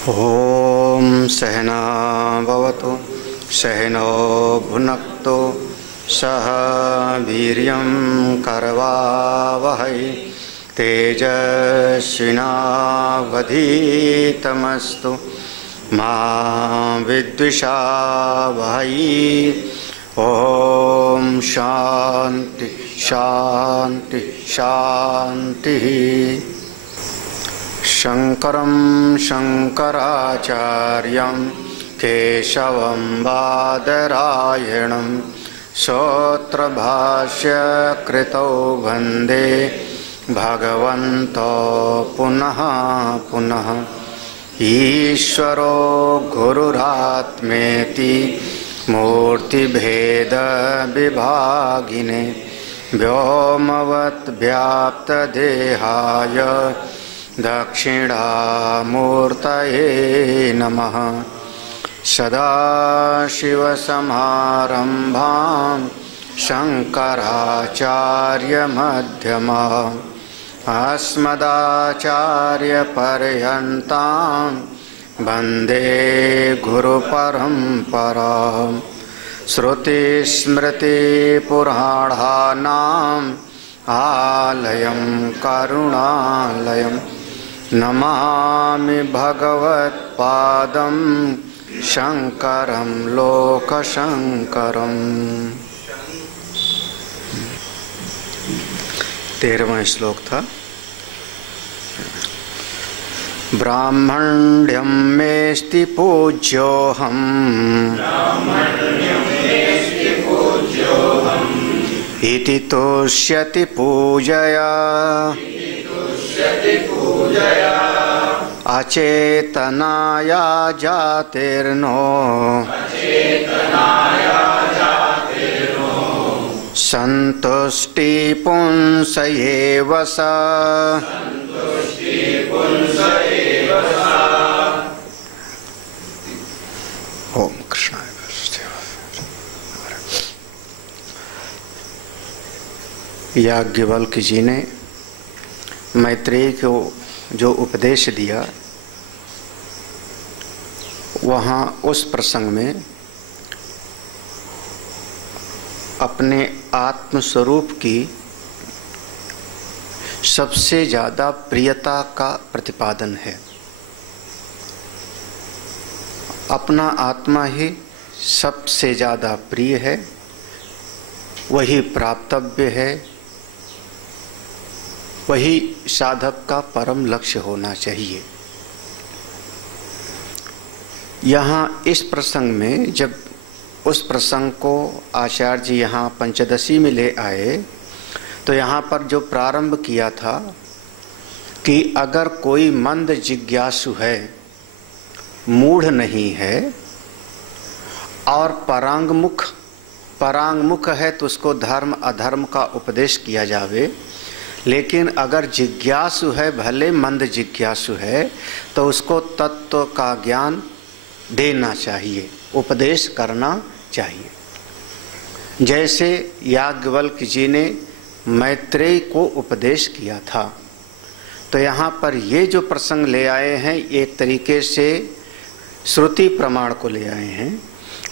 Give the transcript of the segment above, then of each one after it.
ॐ सहना भवतु सहनो भुनक्तु सह वीर्यं करवावहै तेजस्विनावधीतमस्तु मा विद्विषावहै। ॐ शान्ति शान्ति शान्तिः। शङ्करं शङ्कराचार्यं केशवं बादरायणं सूत्रभाष्यकृतौ वन्दे भगवन्तौ पुनः पुनः। ईश्वरो गुरुरात्मेति मूर्तिभेदविभागिने व्योमवद्व्याप्तदेहाय दक्षिणामूर्तये नमः। सदाशिवसमारम्भां शङ्कराचार्यमध्यमाम् अस्मदाचार्यपर्यन्तां वन्दे गुरुपरम्पराम्। श्रुतिस्मृतिपुराणानाम् आलयं करुणालयं नमामि भगवत्पादं शङ्करं लोकशङ्करम्। 13वां श्लोक था। ब्राह्मण्यं मेस्ति पूज्योऽहम् इति तुष्यति पूजया अचेतनाया जातिर्नो संतुष्टि पुंस एव सा। ओम कृष्णाय वासुदेवाय। याज्ञवल्क्य जी ने मैत्रेयी को जो उपदेश दिया, वहाँ उस प्रसंग में अपने आत्मस्वरूप की सबसे ज़्यादा प्रियता का प्रतिपादन है। अपना आत्मा ही सबसे ज़्यादा प्रिय है, वही प्राप्तव्य है, वही साधक का परम लक्ष्य होना चाहिए। यहाँ इस प्रसंग में जब उस प्रसंग को आचार्य जी यहाँ पंचदशी में ले आए, तो यहाँ पर जो प्रारंभ किया था कि अगर कोई मंद जिज्ञासु है, मूढ़ नहीं है और परांगमुख है, तो उसको धर्म अधर्म का उपदेश किया जावे। लेकिन अगर जिज्ञासु है, भले मंद जिज्ञासु है, तो उसको तत्व का ज्ञान देना चाहिए, उपदेश करना चाहिए। जैसे याज्ञवल्क्य जी ने मैत्रेयी को उपदेश किया था, तो यहाँ पर ये जो प्रसंग ले आए हैं, एक तरीके से श्रुति प्रमाण को ले आए हैं,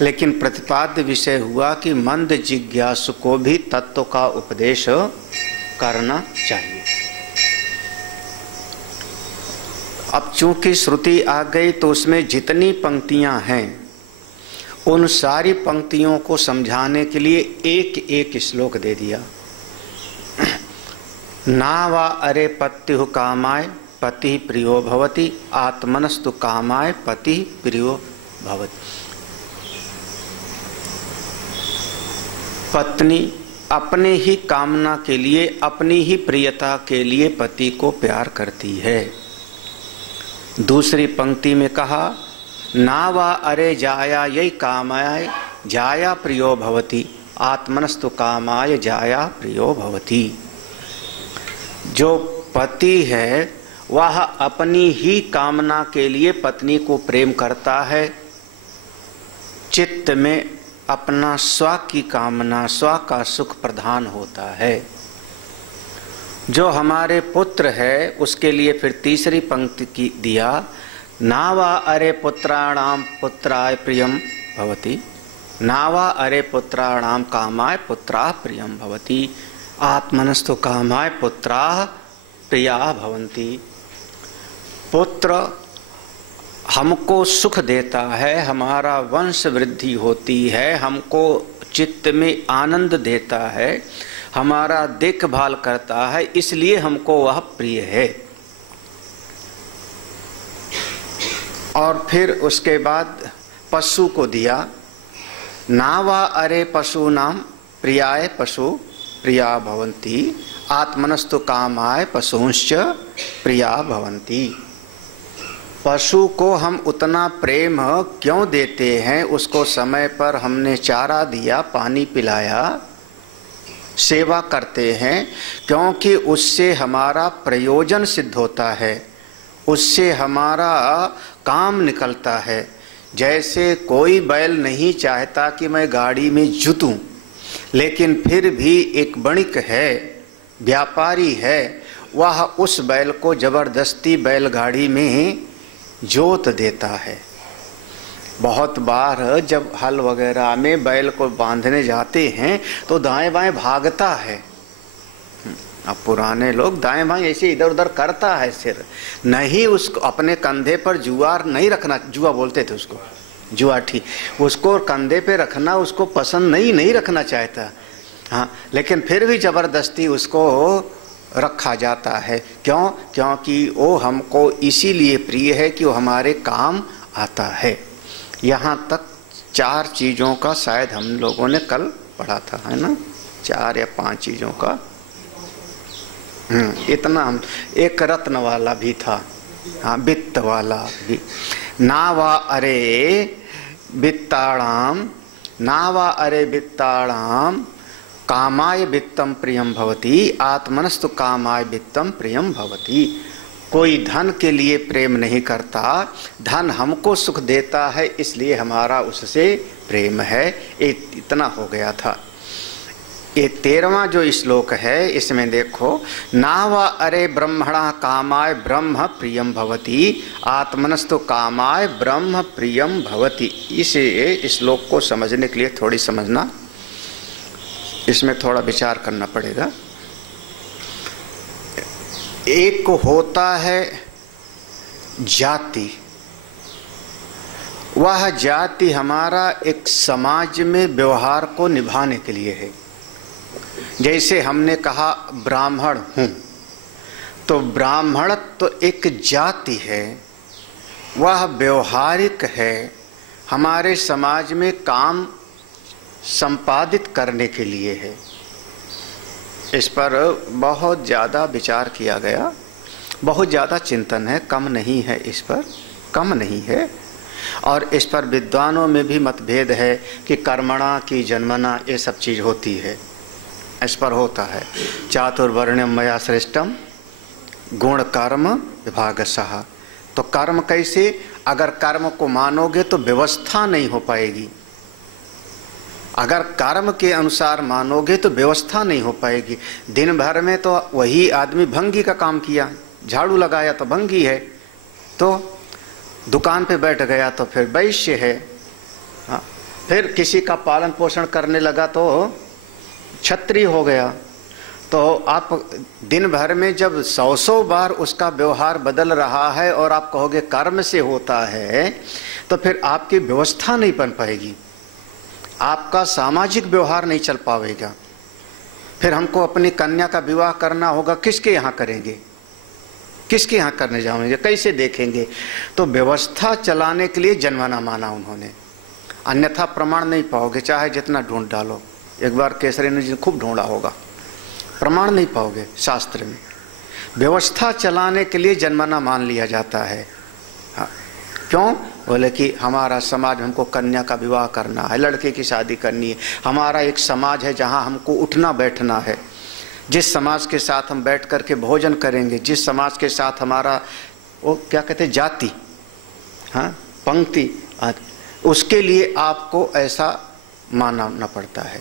लेकिन प्रतिपाद्य विषय हुआ कि मंद जिज्ञासु को भी तत्व का उपदेश करना चाहिए। अब चूंकि श्रुति आ गई, तो उसमें जितनी पंक्तियां हैं, उन सारी पंक्तियों को समझाने के लिए एक एक श्लोक दे दिया। ना वा अरे पत्यु कामाय पति प्रियो भवति आत्मनस्तु कामाय पति प्रियो भवति। पत्नी अपने ही कामना के लिए, अपनी ही प्रियता के लिए पति को प्यार करती है। दूसरी पंक्ति में कहा, ना वा अरे जाया यही कामाय जाया प्रियो भवति आत्मनस्तु कामाय जाया प्रियो भवति। जो पति है वह अपनी ही कामना के लिए पत्नी को प्रेम करता है, चित्त में अपना स्व की कामना, स्व का सुख प्रधान होता है। जो हमारे पुत्र है उसके लिए फिर तीसरी पंक्ति की दिया नावा अरे पुत्राणाम पुत्राय प्रियम भवति, नावा अरे पुत्राणाम कामाय पुत्रा प्रियम भवति, आत्मनस्तु कामाय पुत्रा प्रिया भवन्ति। पुत्र हमको सुख देता है, हमारा वंश वृद्धि होती है, हमको चित्त में आनंद देता है, हमारा देखभाल करता है, इसलिए हमको वह प्रिय है। और फिर उसके बाद पशु को दिया, नावा अरे पशु नाम प्रियाय पशु प्रिया भवन्ति, आत्मनस्तु कामाय पशुंश्च प्रिया भवन्ति। पशु को हम उतना प्रेम क्यों देते हैं? उसको समय पर हमने चारा दिया, पानी पिलाया, सेवा करते हैं, क्योंकि उससे हमारा प्रयोजन सिद्ध होता है, उससे हमारा काम निकलता है। जैसे कोई बैल नहीं चाहता कि मैं गाड़ी में जुतूं, लेकिन फिर भी एक वणिक है, व्यापारी है, वह उस बैल को जबरदस्ती बैलगाड़ी में जोत देता है। बहुत बार जब हल वगैरह में बैल को बांधने जाते हैं तो दाएं बाएं भागता है। अब पुराने लोग दाएं बाएं ऐसे इधर उधर करता है, सिर नहीं, उसको अपने कंधे पर जुआर नहीं रखना, जुआ बोलते थे उसको, जुआठी, उसको कंधे पे रखना उसको पसंद नहीं रखना चाहता। हाँ, लेकिन फिर भी जबरदस्ती उसको रखा जाता है। क्यों? क्योंकि वो हमको इसीलिए प्रिय है कि वो हमारे काम आता है। यहाँ तक 4 चीज़ों का शायद हम लोगों ने कल पढ़ा था, है ना, 4 या 5 चीज़ों का। इतना हम, एक रत्न वाला भी था, हाँ, वित्त वाला भी। नावा अरे वित्ताणाम, नावा अरे वित्ताणाम कामाय वित्तम प्रियम भवति, आत्मनस्तु कामाय वित्तम प्रियम भवति। कोई धन के लिए प्रेम नहीं करता, धन हमको सुख देता है, इसलिए हमारा उससे प्रेम है। इतना हो गया था। ये 13वां जो श्लोक है, इसमें देखो, नावा अरे ब्रह्मणा कामाय ब्रह्म प्रियम भवति, आत्मनस्तु कामाय ब्रह्म प्रियम भवति। इसे श्लोक को समझने के लिए थोड़ी समझना, इसमें थोड़ा विचार करना पड़ेगा। एक होता है जाति, वह जाति हमारा एक समाज में व्यवहार को निभाने के लिए है। जैसे हमने कहा ब्राह्मण हूँ, तो ब्राह्मण तो एक जाति है, वह व्यवहारिक है, हमारे समाज में काम संपादित करने के लिए है। इस पर बहुत ज़्यादा विचार किया गया, बहुत ज़्यादा चिंतन है, कम नहीं है, इस पर कम नहीं है। और इस पर विद्वानों में भी मतभेद है कि कर्मणा की जन्मना ये सब चीज़ होती है, इस पर होता है। चातुर्वर्ण्यम मया श्रेष्ठम गुण कर्म विभागशः। तो कर्म कैसे? अगर कर्म को मानोगे तो व्यवस्था नहीं हो पाएगी, अगर कर्म के अनुसार मानोगे तो व्यवस्था नहीं हो पाएगी। दिन भर में तो वही आदमी भंगी का काम किया, झाड़ू लगाया तो भंगी है, तो दुकान पे बैठ गया तो फिर वैश्य है, हाँ, फिर किसी का पालन पोषण करने लगा तो क्षत्रिय हो गया। तो आप दिन भर में जब 100 बार उसका व्यवहार बदल रहा है और आप कहोगे कर्म से होता है, तो फिर आपकी व्यवस्था नहीं बन पाएगी, आपका सामाजिक व्यवहार नहीं चल पाएगा। फिर हमको अपनी कन्या का विवाह करना होगा, किसके यहाँ करेंगे, किसके यहाँ करने जाएंगे, कैसे देखेंगे? तो व्यवस्था चलाने के लिए जन्मना माना उन्होंने, अन्यथा प्रमाण नहीं पाओगे, चाहे जितना ढूंढ डालो। एक बार केसरी ने जी खूब ढूंढा होगा, प्रमाण नहीं पाओगे शास्त्र में। व्यवस्था चलाने के लिए जन्मना मान लिया जाता है। हाँ, क्यों? बोले कि हमारा समाज, हमको कन्या का विवाह करना है, लड़के की शादी करनी है, हमारा एक समाज है जहाँ हमको उठना बैठना है, जिस समाज के साथ हम बैठ करके भोजन करेंगे, जिस समाज के साथ हमारा वो क्या कहते हैं जाति, हाँ, पंक्ति, उसके लिए आपको ऐसा मानना पड़ता है।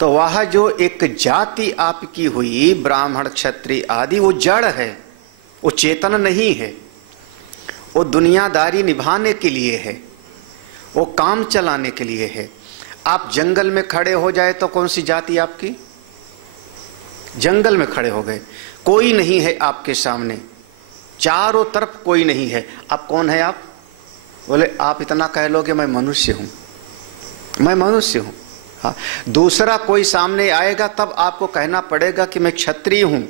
तो वह जो एक जाति आपकी हुई, ब्राह्मण क्षत्रिय आदि, वो जड़ है, वो चेतन नहीं है। वो दुनियादारी निभाने के लिए है, वो काम चलाने के लिए है। आप जंगल में खड़े हो जाए तो कौन सी जाति आपकी? जंगल में खड़े हो गए, कोई नहीं है आपके सामने, चारों तरफ कोई नहीं है, आप कौन है? आप बोले आप इतना कह लो कि मैं मनुष्य हूं, मैं मनुष्य हूं। हाँ, दूसरा कोई सामने आएगा तब आपको कहना पड़ेगा कि मैं क्षत्रिय हूं,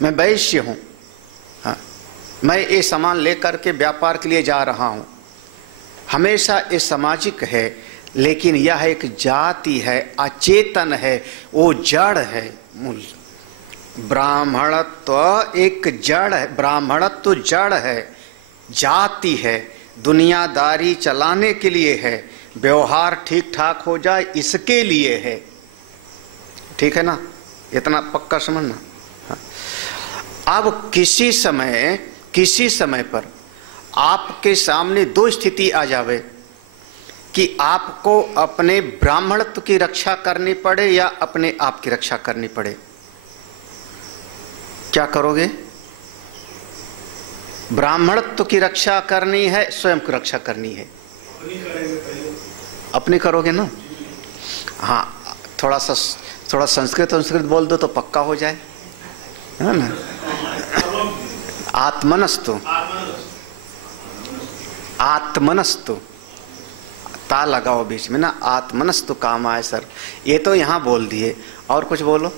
मैं वैश्य हूं, हाँ, मैं ये सामान लेकर के व्यापार के लिए जा रहा हूं। हमेशा ये सामाजिक है, लेकिन यह एक जाति है, अचेतन है, वो जड़ है। मूल ब्राह्मणत्व एक जड़ है, ब्राह्मणत्व जड़ है, जाति है, दुनियादारी चलाने के लिए है, व्यवहार ठीक ठाक हो जाए इसके लिए है। ठीक है ना? इतना पक्का समझना। हाँ। अब किसी समय पर आपके सामने दो स्थिति आ जावे कि आपको अपने ब्राह्मणत्व की रक्षा करनी पड़े या अपने आप की रक्षा करनी पड़े, क्या करोगे? ब्राह्मणत्व की रक्षा करनी है, स्वयं की रक्षा करनी है? अपनी करोगे ना? हाँ, थोड़ा संस्कृत बोल दो तो पक्का हो जाए, है ना? आत्मनस्तु, आत्मनस्तु, ता लगाओ बीच में ना, आत्मनस्तु कामाय सर, ये तो यहां बोल दिए। और कुछ बोलो।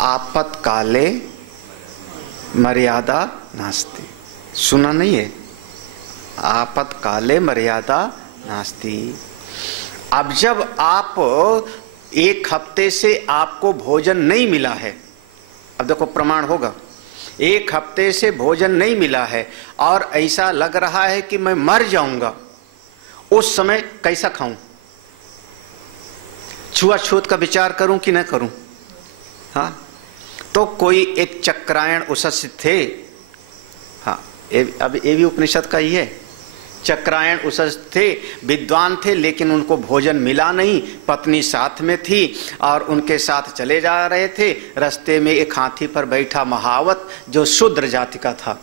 आपत्काले मर्यादा नास्ति, सुना नहीं है? आपत्काले मर्यादा नास्ति। अब जब आप एक हफ्ते से आपको भोजन नहीं मिला है, अब देखो प्रमाण होगा, एक हफ्ते से भोजन नहीं मिला है और ऐसा लग रहा है कि मैं मर जाऊंगा, उस समय कैसा खाऊं? छुआछूत का विचार करूं कि न करूं? हाँ, तो कोई एक चक्रायण उसस्य थे, हाँ, अब ये भी उपनिषद का ही है। चक्रायण उसस्य थे, विद्वान थे, लेकिन उनको भोजन मिला नहीं, पत्नी साथ में थी और उनके साथ चले जा रहे थे। रास्ते में एक हाथी पर बैठा महावत जो शूद्र जाति का था,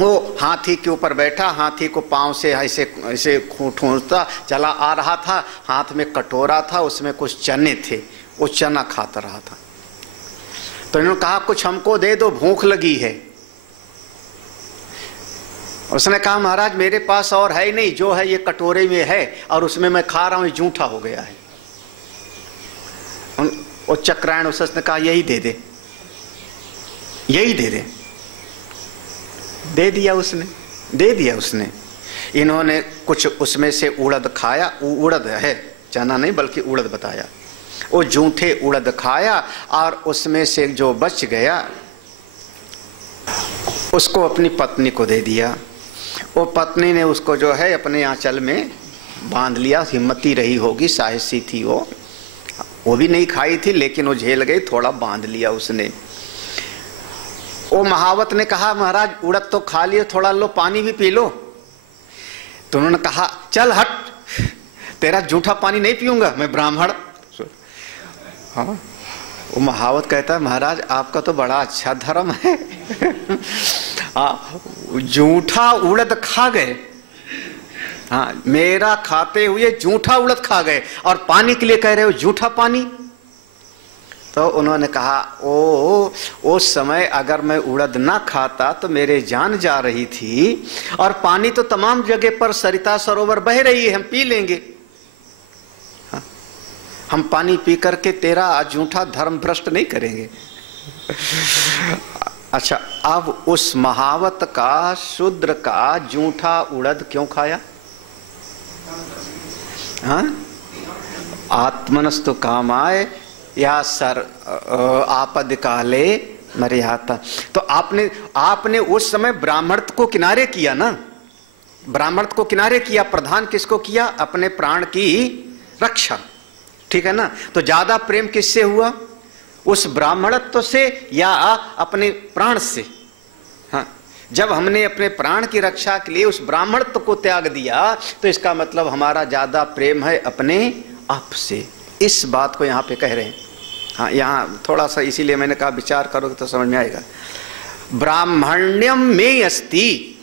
वो हाथी के ऊपर बैठा, हाथी को पांव से ऐसे ऐसे ठूंसता चला आ रहा था, हाथ में कटोरा था, उसमें कुछ चने थे, वो चना खाता रहा था। तो इन्होंने कहा कुछ हमको दे दो, भूख लगी है। उसने कहा महाराज मेरे पास और है ही नहीं, जो है ये कटोरे में है और उसमें मैं खा रहा हूं, जूठा हो गया है। वो चक्रायण उसने कहा यही दे दे, यही दे दे। दे दिया उसने, दे दिया उसने। इन्होंने कुछ उसमें से उड़द खाया, उड़द है, चना नहीं बल्कि उड़द बताया, वो जूठे उड़द खाया और उसमें से जो बच गया उसको अपनी पत्नी को दे दिया। वो पत्नी ने उसको जो है अपने आंचल में बांध लिया, हिम्मती रही होगी, साहसी थी वो भी नहीं खाई थी लेकिन वो झेल गई, थोड़ा बांध लिया उसने। वो महावत ने कहा महाराज उड़द तो खा लिए, थोड़ा लो पानी भी पी लो। तो उन्होंने कहा चल हट, तेरा जूठा पानी नहीं पीऊंगा, मैं ब्राह्मण। हाँ, वो महावत कहता है महाराज आपका तो बड़ा अच्छा धर्म है। जूठा उड़द खा गए, हाँ, मेरा खाते हुए जूठा उड़द खा गए और पानी के लिए कह रहे हो जूठा पानी। तो उन्होंने कहा ओ उस समय अगर मैं उड़द ना खाता तो मेरे जान जा रही थी, और पानी तो तमाम जगह पर सरिता सरोवर बह रही है, हम पी लेंगे, हाँ, हम पानी पी करके तेरा जूठा धर्म भ्रष्ट नहीं करेंगे। अच्छा, अब उस महावत का, शूद्र का जूठा उड़द क्यों खाया? हाँ, आत्मनस्तु कामाय या सर आपद काले मर्यादा। तो आपने उस समय ब्राह्मणत्व को किनारे किया ना, ब्राह्मणत्व को किनारे किया, प्रधान किसको किया? अपने प्राण की रक्षा, ठीक है ना? तो ज्यादा प्रेम किससे हुआ? उस ब्राह्मणत्व से या अपने प्राण से? हाँ, जब हमने अपने प्राण की रक्षा के लिए उस ब्राह्मणत्व को त्याग दिया तो इसका मतलब हमारा ज्यादा प्रेम है अपने आप से। इस बात को यहाँ पे कह रहे हैं। हाँ, यहाँ थोड़ा सा इसीलिए मैंने कहा विचार करोगे तो समझ में आएगा। ब्राह्मण्यम में अस्ति,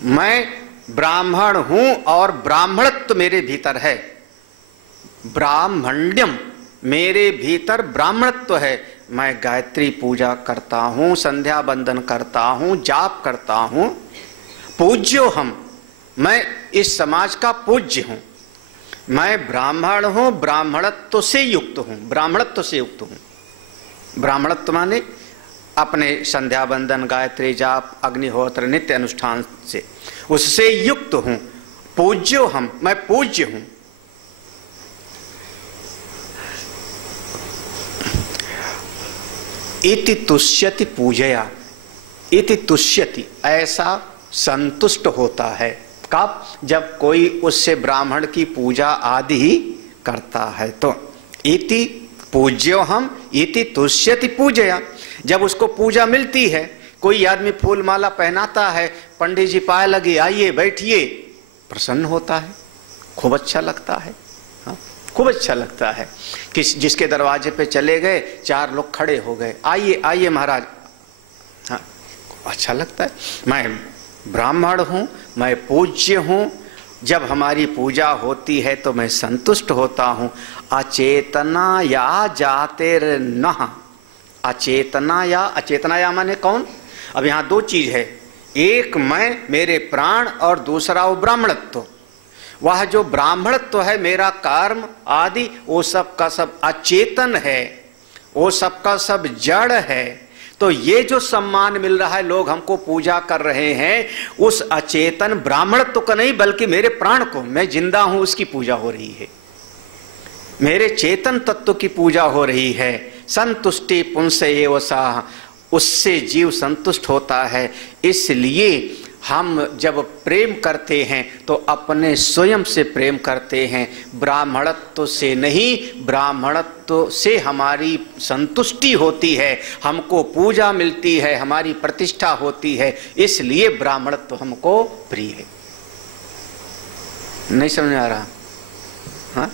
मैं ब्राह्मण हूं और ब्राह्मणत्व मेरे भीतर है। ब्राह्मण्यम, मेरे भीतर ब्राह्मणत्व है। मैं गायत्री पूजा करता हूं, संध्या बंदन करता हूं, जाप करता हूं। पूज्यो हम, मैं इस समाज का पूज्य हूं। मैं ब्राह्मण हूं, ब्राह्मणत्व से युक्त हूं, ब्राह्मणत्व से युक्त हूं। ब्राह्मणत्व माने अपने संध्या बंदन, गायत्री जाप, अग्निहोत्र, नित्य अनुष्ठान से, उससे युक्त हूं। पूज्यो हम, मैं पूज्य हूं। इति तुष्यति पूजया, इति तुष्यति, ऐसा संतुष्ट होता है। कब? जब कोई उससे ब्राह्मण की पूजा आदि ही करता है तो। इति पूज्यो हम, इति तुष्यति पूजया, जब उसको पूजा मिलती है, कोई आदमी फूल माला पहनाता है, पंडित जी पाए लगे, आइए बैठिए, प्रसन्न होता है, खूब अच्छा लगता है। हाँ, खूब अच्छा लगता है। जिसके दरवाजे पे चले गए, 4 लोग खड़े हो गए, आइए आइए महाराज। हाँ, अच्छा लगता है। मैं ब्राह्मण हूँ, मैं पूज्य हूँ। जब हमारी पूजा होती है तो मैं संतुष्ट होता हूँ। अचेतना या जातिर्नः, अचेतना या माने कौन? अब यहाँ 2 चीज है, एक मैं, मेरे प्राण, और दूसरा वो ब्राह्मणत्व। वह जो ब्राह्मणत्व है, मेरा कर्म आदि, वो सब का सब अचेतन है, वो सब का सब जड़ है। तो ये जो सम्मान मिल रहा है, लोग हमको पूजा कर रहे हैं, उस अचेतन ब्राह्मणत्व को नहीं, बल्कि मेरे प्राण को, मैं जिंदा हूं, उसकी पूजा हो रही है। मेरे चेतन तत्व की पूजा हो रही है। संतुष्टि पुंस एव सा, उससे जीव संतुष्ट होता है। इसलिए हम जब प्रेम करते हैं तो अपने स्वयं से प्रेम करते हैं, ब्राह्मणत्व से नहीं। ब्राह्मणत्व से हमारी संतुष्टि होती है, हमको पूजा मिलती है, हमारी प्रतिष्ठा होती है, इसलिए ब्राह्मणत्व हमको प्रिय है। नहीं समझ आ रहा? हाँ,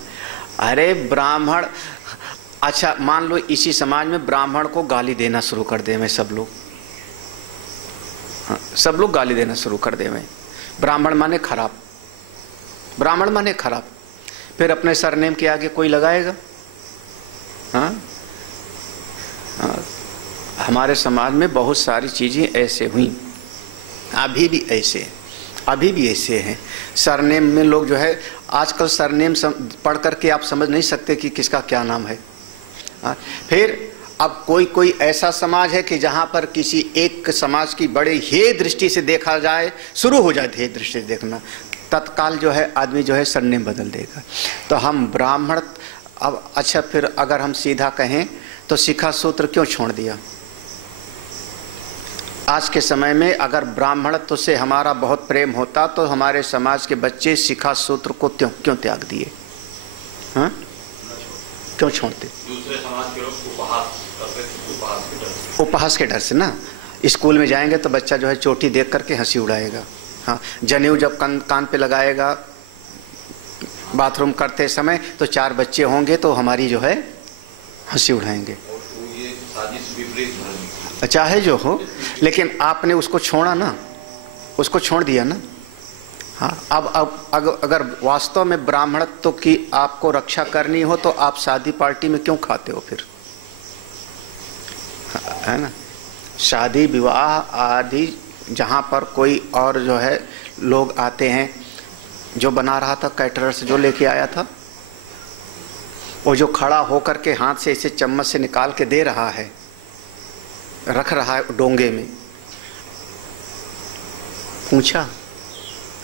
अरे ब्राह्मण, अच्छा मान लो इसी समाज में ब्राह्मण को गाली देना शुरू कर दे मैं, सब लोग, हाँ, सब लोग गाली देना शुरू कर दे मैं, ब्राह्मण माने खराब, ब्राह्मण माने खराब, फिर अपने सरनेम के आगे कोई लगाएगा? हाँ, हाँ, हमारे समाज में बहुत सारी चीजें ऐसे हुई, अभी भी ऐसे हैं, अभी भी ऐसे हैं। सरनेम में लोग जो है, आजकल सरनेम पढ़ करके आप समझ नहीं सकते कि किसका क्या नाम है। फिर अब कोई ऐसा समाज है कि जहाँ पर किसी एक समाज की बड़े हे दृष्टि से देखा जाए, शुरू हो जाए हे दृष्टि से देखना, तत्काल जो है आदमी जो है सरनेम बदल देगा। तो हम ब्राह्मण, अब अच्छा फिर अगर हम सीधा कहें तो शिखा सूत्र क्यों छोड़ दिया? आज के समय में अगर ब्राह्मणत्व से हमारा बहुत प्रेम होता तो हमारे समाज के बच्चे शिखा सूत्र को क्यों त्याग दिए? हाँ, क्यों छोड़ते? दूसरे समाज के लोग उपहास के डर से ना। स्कूल में जाएंगे तो बच्चा जो है चोटी देख करके हंसी उड़ाएगा। हाँ, जनेऊ जब कान पे लगाएगा बाथरूम करते समय तो 4 बच्चे होंगे तो हमारी जो है हंसी उड़ाएंगे। चाहे जो हो, लेकिन आपने उसको छोड़ा ना, उसको छोड़ दिया ना। हाँ, अब अगर वास्तव में ब्राह्मणत्व की आपको रक्षा करनी हो तो आप शादी पार्टी में क्यों खाते हो फिर? है ना, शादी विवाह आदि जहाँ पर कोई और जो है लोग आते हैं, जो बना रहा था कैटरर से जो लेके आया था, वो जो खड़ा होकर के हाथ से इसे चम्मच से निकाल के दे रहा है, रख रहा है डोंगे में, पूछा?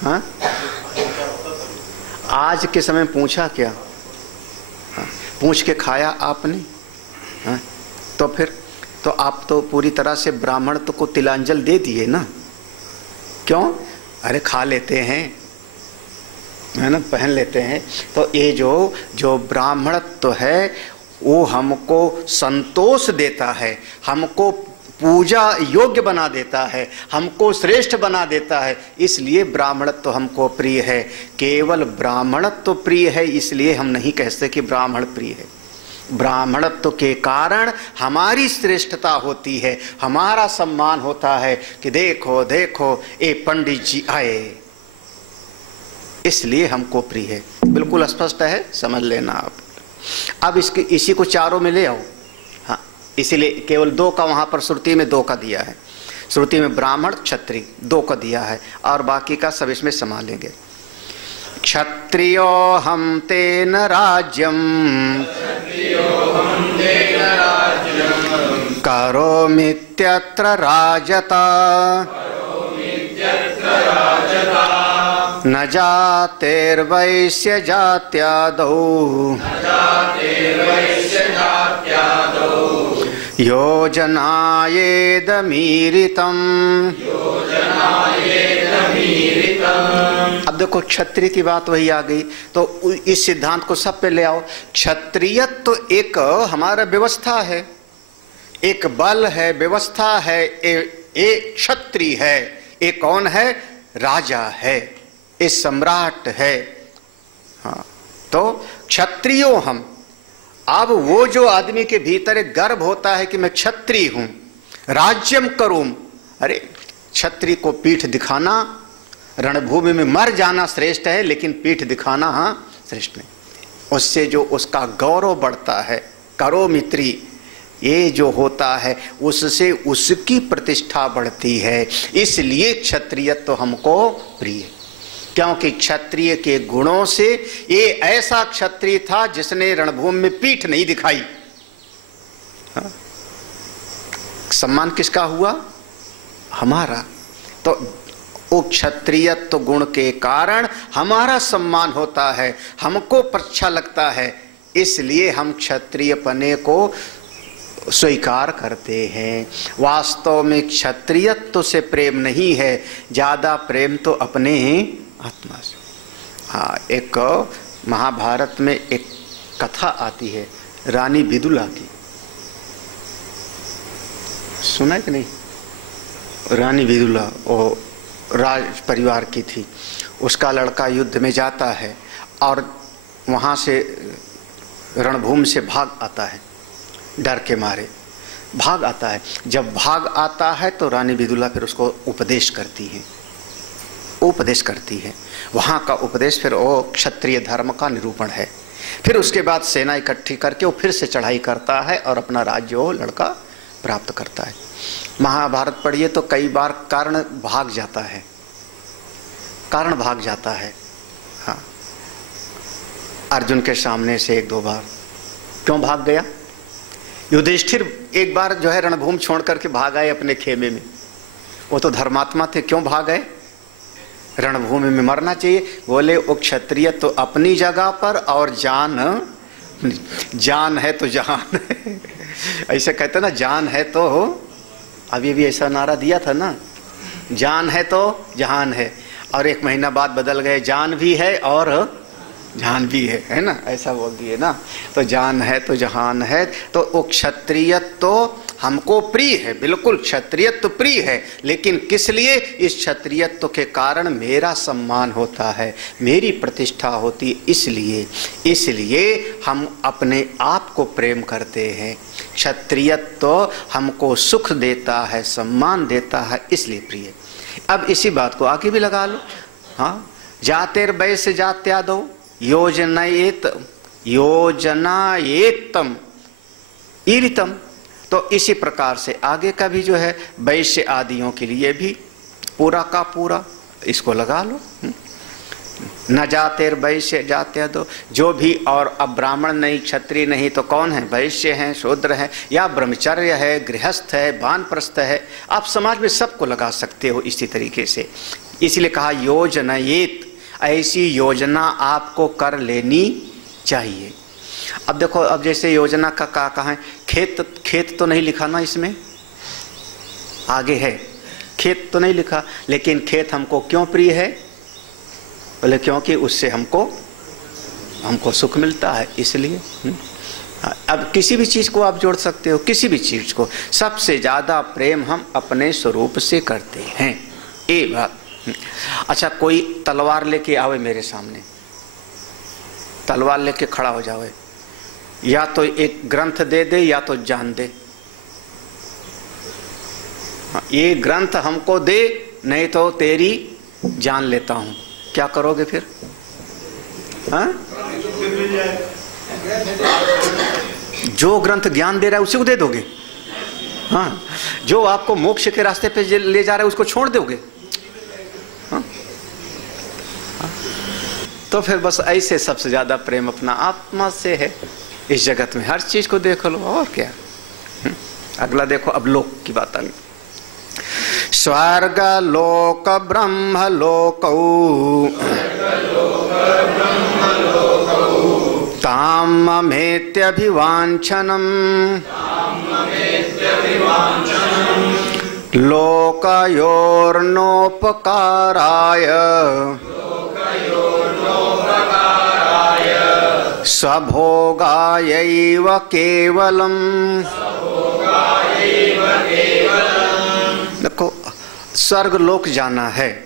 हाँ, आज के समय पूछा क्या? हाँ, पूछ के खाया आपने? हाँ, तो फिर तो आप तो पूरी तरह से ब्राह्मणत्व को तिलांजल दे दिए ना। क्यों? अरे खा लेते हैं, है ना, पहन लेते हैं। तो ये जो ब्राह्मणत्व है वो हमको संतोष देता है, हमको पूजा योग्य बना देता है, हमको श्रेष्ठ बना देता है, इसलिए ब्राह्मणत्व हमको प्रिय है। केवल ब्राह्मणत्व प्रिय है इसलिए हम नहीं कहते कि ब्राह्मण प्रिय है। ब्राह्मणत्व के कारण हमारी श्रेष्ठता होती है, हमारा सम्मान होता है कि देखो देखो ये पंडित जी आए, इसलिए हमको प्रिय है। बिल्कुल स्पष्ट है, समझ लेना आप। अब इसी को चारों में ले आओ। हाँ, इसीलिए केवल 2 का वहाँ पर श्रुति में 2 का दिया है। श्रुति में ब्राह्मण क्षत्रिय 2 का दिया है और बाकी का सब इसमें समा लेंगे। क्षत्रियो हम तेन राज्यम करोमीत्यत्र राजता न जातेर्वैश्य जात्यादौ योजनायेदमीरितम्। अब देखो क्षत्रिय की बात वही आ गई, तो इस सिद्धांत को सब पे ले आओ। क्षत्रियत तो एक हमारा व्यवस्था है, एक बल है, व्यवस्था है, एक क्षत्रिय है। एक कौन है? राजा है, एक सम्राट है। हाँ, तो क्षत्रियो हम। अब वो जो आदमी के भीतर एक गर्व होता है कि मैं क्षत्रिय हूं, राज्यम करूं। अरे क्षत्रिय को पीठ दिखाना, रणभूमि में मर जाना श्रेष्ठ है, लेकिन पीठ दिखाना हाँ श्रेष्ठ नहीं। उससे जो उसका गौरव बढ़ता है, करो मित्री, ये जो होता है उससे उसकी प्रतिष्ठा बढ़ती है। इसलिए क्षत्रियत्व तो हमको प्रिय है, क्योंकि क्षत्रिय के गुणों से ये ऐसा क्षत्रिय था जिसने रणभूमि में पीठ नहीं दिखाई। हाँ? सम्मान किसका हुआ? हमारा। तो वो क्षत्रियत्व गुण के कारण हमारा सम्मान होता है, हमको अच्छा लगता है, इसलिए हम क्षत्रियपने को स्वीकार करते हैं। वास्तव में क्षत्रियत्व से प्रेम नहीं है, ज्यादा प्रेम तो अपने आत्मा से। हाँ, एक महाभारत में एक कथा आती है रानी विदुला की, सुना है कि नहीं? रानी विदुला वो राज परिवार की थी। उसका लड़का युद्ध में जाता है और वहाँ से रणभूमि से भाग आता है, डर के मारे भाग आता है। जब भाग आता है तो रानी विदुला फिर उसको उपदेश करती है, उपदेश करती है। वहाँ का उपदेश फिर वो क्षत्रिय धर्म का निरूपण है। फिर उसके बाद सेना इकट्ठी करके वो फिर से चढ़ाई करता है और अपना राज्य वो लड़का प्राप्त करता है। महाभारत पढ़िए तो कई बार कारण भाग जाता है, कारण भाग जाता है। हाँ, अर्जुन के सामने से 1-2 बार क्यों भाग गया? युधिष्ठिर एक बार जो है रणभूमि छोड़ करके भाग आए अपने खेमे में, वो तो धर्मात्मा थे, क्यों भाग गए? रणभूमि में मरना चाहिए। बोले वो क्षत्रिय तो अपनी जगह पर और जान है तो जहान है। ऐसे कहते ना, जान है तो, अभी भी ऐसा नारा दिया था ना, जान है तो जहान है, और 1 महीना बाद बदल गए, जान भी है और जान भी है ना, ऐसा बोल दिए ना। तो जान है तो जहान है। तो वो क्षत्रियत्व तो हमको प्रिय है, बिल्कुल क्षत्रियत्व तो प्रिय है, लेकिन किस लिए? इस क्षत्रियत्व के कारण मेरा सम्मान होता है, मेरी प्रतिष्ठा होती है, इसलिए हम अपने आप को प्रेम करते हैं। क्षत्रियत्व तो हमको सुख देता है, सम्मान देता है, इसलिए प्रिय। अब इसी बात को आगे भी लगा लो। हाँ, जातेर्वैश्य जात्यादौ योजनायेत्तम ईरितम। तो इसी प्रकार से आगे का भी जो है वैश्य आदियों के लिए भी पूरा का पूरा इसको लगा लो। न जातेर्वैश्य जात्यादौ, जो भी, और अब ब्राह्मण नहीं, क्षत्रिय नहीं, तो कौन है? वैश्य हैं, शूद्र हैं, या ब्रह्मचर्य है, गृहस्थ है, वानप्रस्थ है, आप समाज में सबको लगा सकते हो इसी तरीके से। इसलिए कहा योजनायेत, ऐसी योजना आपको कर लेनी चाहिए। अब देखो, अब जैसे योजना का कहा है, खेत तो नहीं लिखा ना इसमें, आगे है खेत तो नहीं लिखा, लेकिन खेत हमको क्यों प्रिय है? बोले क्योंकि उससे हमको सुख मिलता है, इसलिए। अब किसी भी चीज़ को आप जोड़ सकते हो, किसी भी चीज़ को। सबसे ज़्यादा प्रेम हम अपने स्वरूप से करते हैं, ये बात। अच्छा, कोई तलवार लेके आवे मेरे सामने, तलवार लेके खड़ा हो जावे, या तो एक ग्रंथ दे दे या तो जान दे। ये ग्रंथ हमको दे, नहीं तो तेरी जान लेता हूं। क्या करोगे फिर? हाँ? जो ग्रंथ ज्ञान दे रहा है उसी को दे दोगे? हाँ? जो आपको मोक्ष के रास्ते पे ले जा रहा है उसको छोड़ दोगे? हाँ? तो फिर बस ऐसे सबसे ज्यादा प्रेम अपना आत्मा से है। इस जगत में हर चीज को देख लो, और क्या। अगला देखो, अब लोक की बात आ गई। स्वर्ग लोक ब्रह्म लोकौ ताममेत्यभिवाञ्छनम् लोकयोर्नोपकाराय स्वभोगायैव केवलम्। देखो, स्वर्ग लोक जाना है,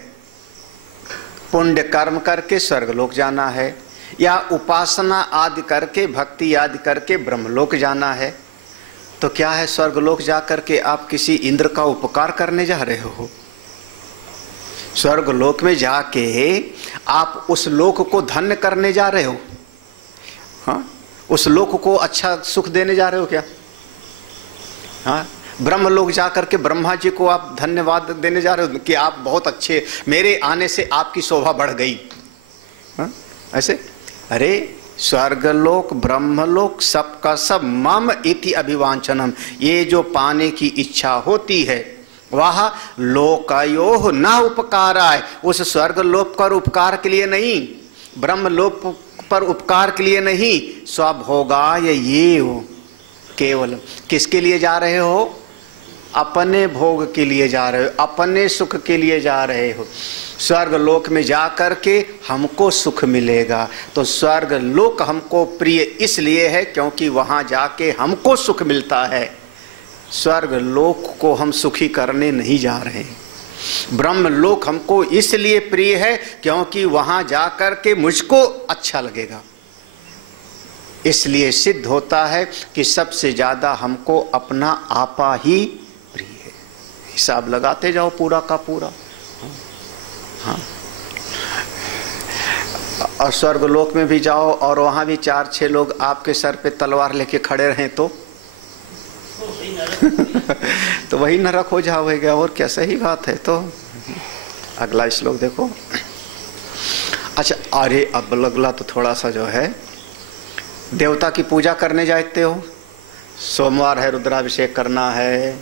पुण्य कर्म करके स्वर्ग लोक जाना है, या उपासना आदि करके, भक्ति आदि करके ब्रह्मलोक जाना है। तो क्या है, स्वर्ग लोक जा करके आप किसी इंद्र का उपकार करने जा रहे हो? स्वर्ग लोक में जाके आप उस लोक को धन्य करने जा रहे हो? हाँ, उस लोक को अच्छा सुख देने जा रहे हो क्या? हाँ, ब्रह्म लोक जा करके ब्रह्मा जी को आप धन्यवाद देने जा रहे हो कि आप बहुत अच्छे, मेरे आने से आपकी शोभा बढ़ गई। हाँ? ऐसे? अरे स्वर्गलोक ब्रह्मलोक सबका सब मम इति अभिवांछनम, ये जो पाने की इच्छा होती है वह लोकयोः न उपकाराय, उस स्वर्गलोक पर उपकार के लिए नहीं, ब्रह्मलोक पर उपकार के लिए नहीं, स्वभोगाय ये हो, केवल किसके लिए जा रहे हो? अपने भोग के लिए जा रहे हो, अपने सुख के लिए जा रहे हो। स्वर्ग लोक में जा कर के हमको सुख मिलेगा। तो स्वर्ग लोक हमको प्रिय इसलिए है क्योंकि वहां जाके हमको सुख मिलता है। स्वर्ग लोक को हम सुखी करने नहीं जा रहे हैं। ब्रह्म लोक हमको इसलिए प्रिय है क्योंकि वहां जा कर के मुझको अच्छा लगेगा। इसलिए सिद्ध होता है कि सबसे ज्यादा हमको अपना आपा ही प्रिय है। हिसाब लगाते जाओ पूरा का पूरा। हाँ, और स्वर्ग लोक में भी जाओ और वहां भी 4-6 लोग आपके सर पे तलवार लेके खड़े रहें तो तो वही नरक हो जाओगे। और क्या, सही बात है। तो अगला श्लोक देखो। अच्छा, अरे अब अगला तो थोड़ा सा जो है, देवता की पूजा करने जाते हो, सोमवार है, रुद्राभिषेक करना है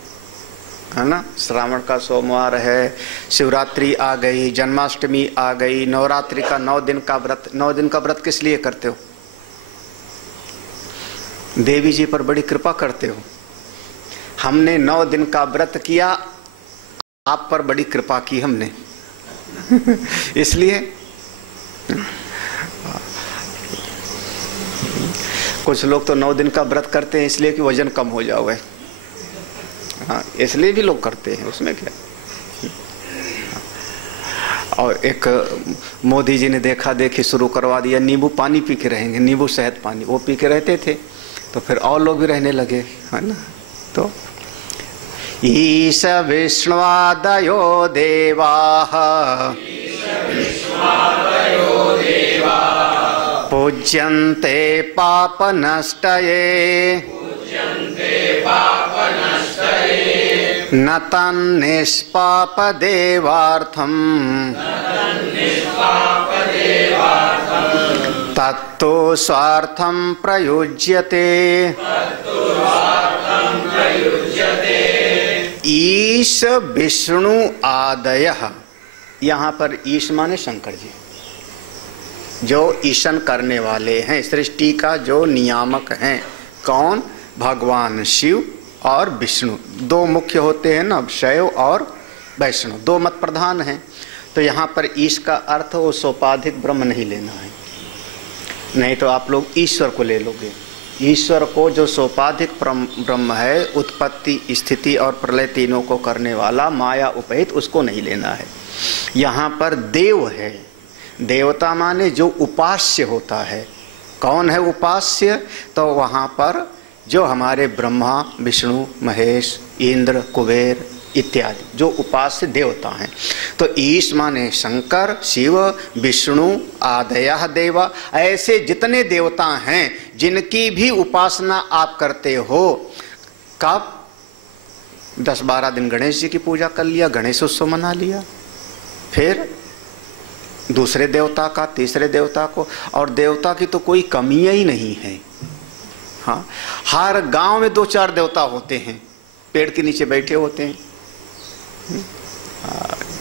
ना, श्रावण का सोमवार है, शिवरात्रि आ गई, जन्माष्टमी आ गई, नवरात्रि का 9 दिन का व्रत। 9 दिन का व्रत किस लिए करते हो? देवी जी पर बड़ी कृपा करते हो। हमने 9 दिन का व्रत किया, आप पर बड़ी कृपा की हमने इसलिए कुछ लोग तो 9 दिन का व्रत करते हैं इसलिए कि वजन कम हो जाए। हाँ, इसलिए भी लोग करते हैं, उसमें क्या। और एक मोदी जी ने देखा देखी शुरू करवा दिया, नींबू पानी पी के रहेंगे, नींबू शहद पानी, वो पी के रहते थे तो फिर और लोग भी रहने लगे, है ना। तो ईश विष्णुवादयो देवाः पूज्यन्ते पापनष्टये न तन्निष्पापदेवार्थम् तत्तु स्वार्थं प्रयुज्यते। ईश विष्णु आदयः, यहाँ पर ईश माने शंकर जी, जो ईशन करने वाले हैं, सृष्टि का जो नियामक हैं। कौन? भगवान शिव और विष्णु। 2 मुख्य होते हैं ना, शैव और वैष्णव, 2 मत प्रधान हैं। तो यहाँ पर ईश का अर्थ वो सोपाधिक ब्रह्म नहीं लेना है, नहीं तो आप लोग ईश्वर को ले लोगे। ईश्वर को जो सोपाधिक ब्रह्म है, उत्पत्ति स्थिति और प्रलय तीनों को करने वाला, माया उपहित, उसको नहीं लेना है। यहाँ पर देव है, देवता माने जो उपास्य होता है। कौन है उपास्य? तो वहाँ पर जो हमारे ब्रह्मा, विष्णु, महेश, इंद्र, कुबेर इत्यादि जो उपास्य देवता हैं। तो ईश माने शंकर, शिव, विष्णु आदयः देवा, ऐसे जितने देवता हैं जिनकी भी उपासना आप करते हो। कब? 10-12 दिन गणेश जी की पूजा कर लिया, गणेश उत्सव मना लिया, फिर दूसरे देवता का, तीसरे देवता को, और देवता की तो कोई कमी ही नहीं है। हाँ, हर गांव में 2-4 देवता होते हैं, पेड़ के नीचे बैठे होते हैं।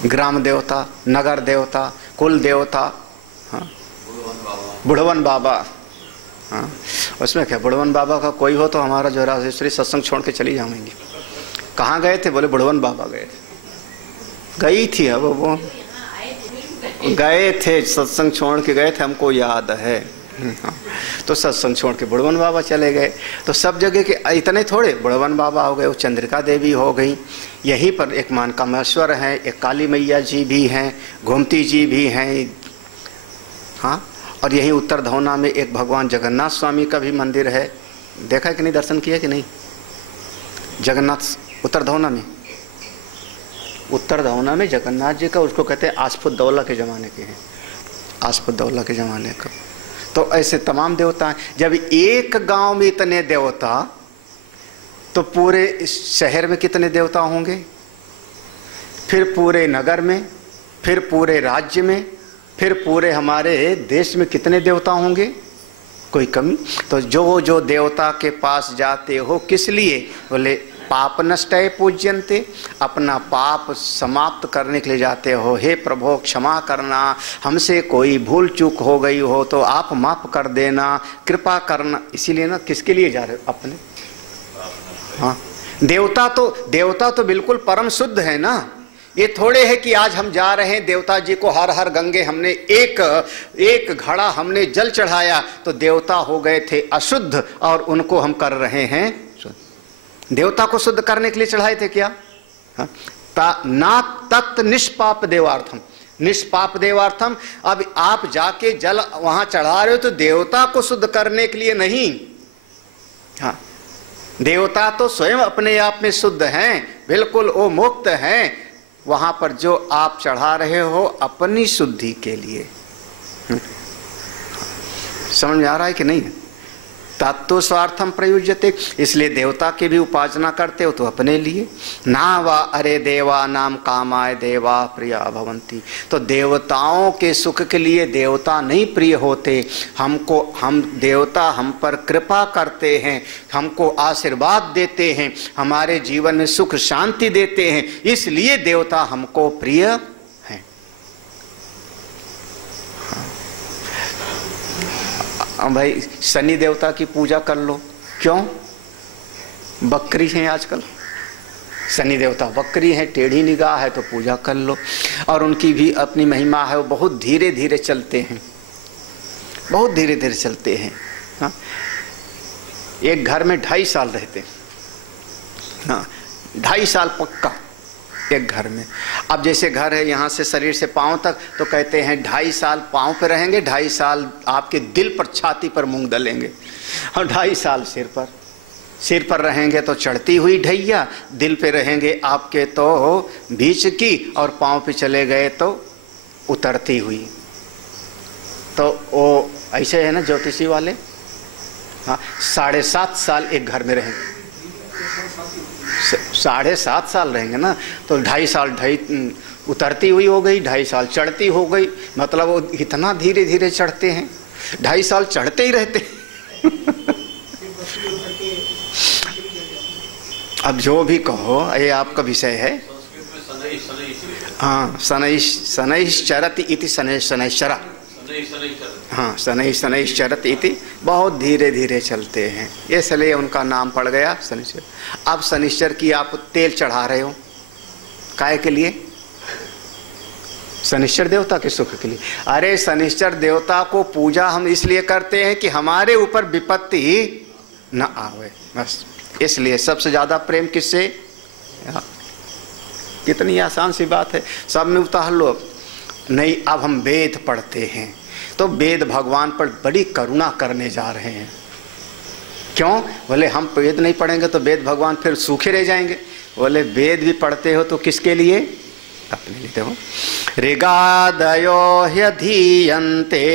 ग्राम देवता, नगर देवता, कुल देवता, हाँ, बुढ़वन बाबा। हाँ, उसमें क्या, बुढ़वन बाबा का कोई हो तो हमारा जो राजेश्वरी सत्संग छोड़ के चली जाएंगे। कहाँ गए थे? बोले बुढ़वन बाबा गए थे। गई थी, अब वो गए थे, सत्संग छोड़ के गए थे, हमको याद है। तो सत्संग छोड़ के बुढ़वन बाबा चले गए। तो सब जगह के इतने थोड़े, बुढ़वन बाबा हो गए, वो चंद्रिका देवी हो गई, यहीं पर एक मानकामेश्वर हैं, एक काली मैया जी भी हैं, गोमती जी भी हैं। हाँ, और यहीं उत्तर धौना में एक भगवान जगन्नाथ स्वामी का भी मंदिर है। देखा है कि नहीं, दर्शन किया कि नहीं? जगन्नाथ उत्तर धौना में, उत्तर धौना में जगन्नाथ जी का, उसको कहते हैं आसफुद्दौला के ज़माने के हैं, आसफुद्दौला के ज़माने का। तो ऐसे तमाम देवता हैं। जब एक गांव में इतने देवता, तो पूरे इस शहर में कितने देवता होंगे? फिर पूरे नगर में, फिर पूरे राज्य में, फिर पूरे हमारे देश में कितने देवता होंगे? कोई कमी? तो जो देवता के पास जाते हो किस लिए? बोले पाप नष्टय पूज्यन्ते, अपना पाप समाप्त करने के लिए जाते हो। हे प्रभु क्षमा करना, हमसे कोई भूल चूक हो गई हो तो आप माफ कर देना, कृपा करना। इसीलिए ना, किसके लिए जा रहे हो? अपने। हाँ, देवता तो बिल्कुल परम शुद्ध है ना। ये थोड़े है कि आज हम जा रहे हैं देवता जी को, हर हर गंगे हमने एक घड़ा हमने जल चढ़ाया तो देवता हो गए थे अशुद्ध, और उनको हम कर रहे हैं शुद्ध। देवता को शुद्ध करने के लिए चढ़ाए थे क्या? हाँ? ना तत् निष्पाप देवार्थम, निष्पाप देवार्थम। अब आप जाके जल वहां चढ़ा रहे हो तो देवता को शुद्ध करने के लिए नहीं। हाँ, देवता तो स्वयं अपने आप में शुद्ध हैं, बिल्कुल वो मुक्त हैं। वहां पर जो आप चढ़ा रहे हो अपनी शुद्धि के लिए। समझ में आ रहा है कि नहीं? तत्व स्वार्थम प्रयुज्यते, इसलिए देवता की भी उपासना करते हो तो अपने लिए। ना वा अरे देवा नाम कामाय देवा प्रिया भवंती, तो देवताओं के सुख के लिए देवता नहीं प्रिय होते। हम देवता हम पर कृपा करते हैं, हमको आशीर्वाद देते हैं, हमारे जीवन में सुख शांति देते हैं, इसलिए देवता हमको प्रिय हैं। भाई शनि देवता की पूजा कर लो, क्यों? बकरी हैं आजकल, शनि देवता बकरी हैं, टेढ़ी निगाह है, तो पूजा कर लो। और उनकी भी अपनी महिमा है, वो बहुत धीरे धीरे चलते हैं, बहुत धीरे धीरे चलते हैं। हाँ, एक घर में 2.5 साल रहते हैं। हाँ, 2.5 साल पक्का एक घर में। अब जैसे घर है यहाँ से शरीर से पाँव तक, तो कहते हैं 2.5 साल पाँव पे रहेंगे, 2.5 साल आपके दिल पर, छाती पर मूंग दलेंगे, और 2.5 साल सिर पर रहेंगे तो चढ़ती हुई ढैया, दिल पे रहेंगे आपके तो बीच की, और पाँव पे चले गए तो उतरती हुई। तो वो ऐसे है ना ज्योतिषी वाले। हाँ, 7.5 साल एक घर में रहेंगे, 7.5 साल रहेंगे ना, तो 2.5 साल उतरती हुई हो गई, 2.5 साल चढ़ती हो गई। मतलब वो इतना धीरे धीरे चढ़ते हैं, 2.5 साल चढ़ते ही रहते अब जो भी कहो, ये आपका विषय है। हाँ, शनैश्चरति इति शनैश्चरा। हाँ, शनैश्चरति इति, बहुत धीरे धीरे चलते हैं, इसलिए उनका नाम पड़ गया शनिश्चर। अब शनिश्चर की आप तेल चढ़ा रहे हो, काहे के लिए? शनिश्चर देवता के सुख के लिए। अरे शनिश्चर देवता को पूजा हम इसलिए करते हैं कि हमारे ऊपर विपत्ति न आवे, बस इसलिए। सबसे ज्यादा प्रेम किससे? कितनी आसान सी बात है, सब में उतार लो। नहीं, अब हम वेद पढ़ते हैं, तो वेद भगवान पर बड़ी करुणा करने जा रहे हैं। क्यों? बोले हम वेद नहीं पढ़ेंगे तो वेद भगवान फिर सूखे रह जाएंगे। बोले वेद भी पढ़ते हो तो किसके लिए? अपने लिए। देखो, ऋगादयो ह्यधीयन्ते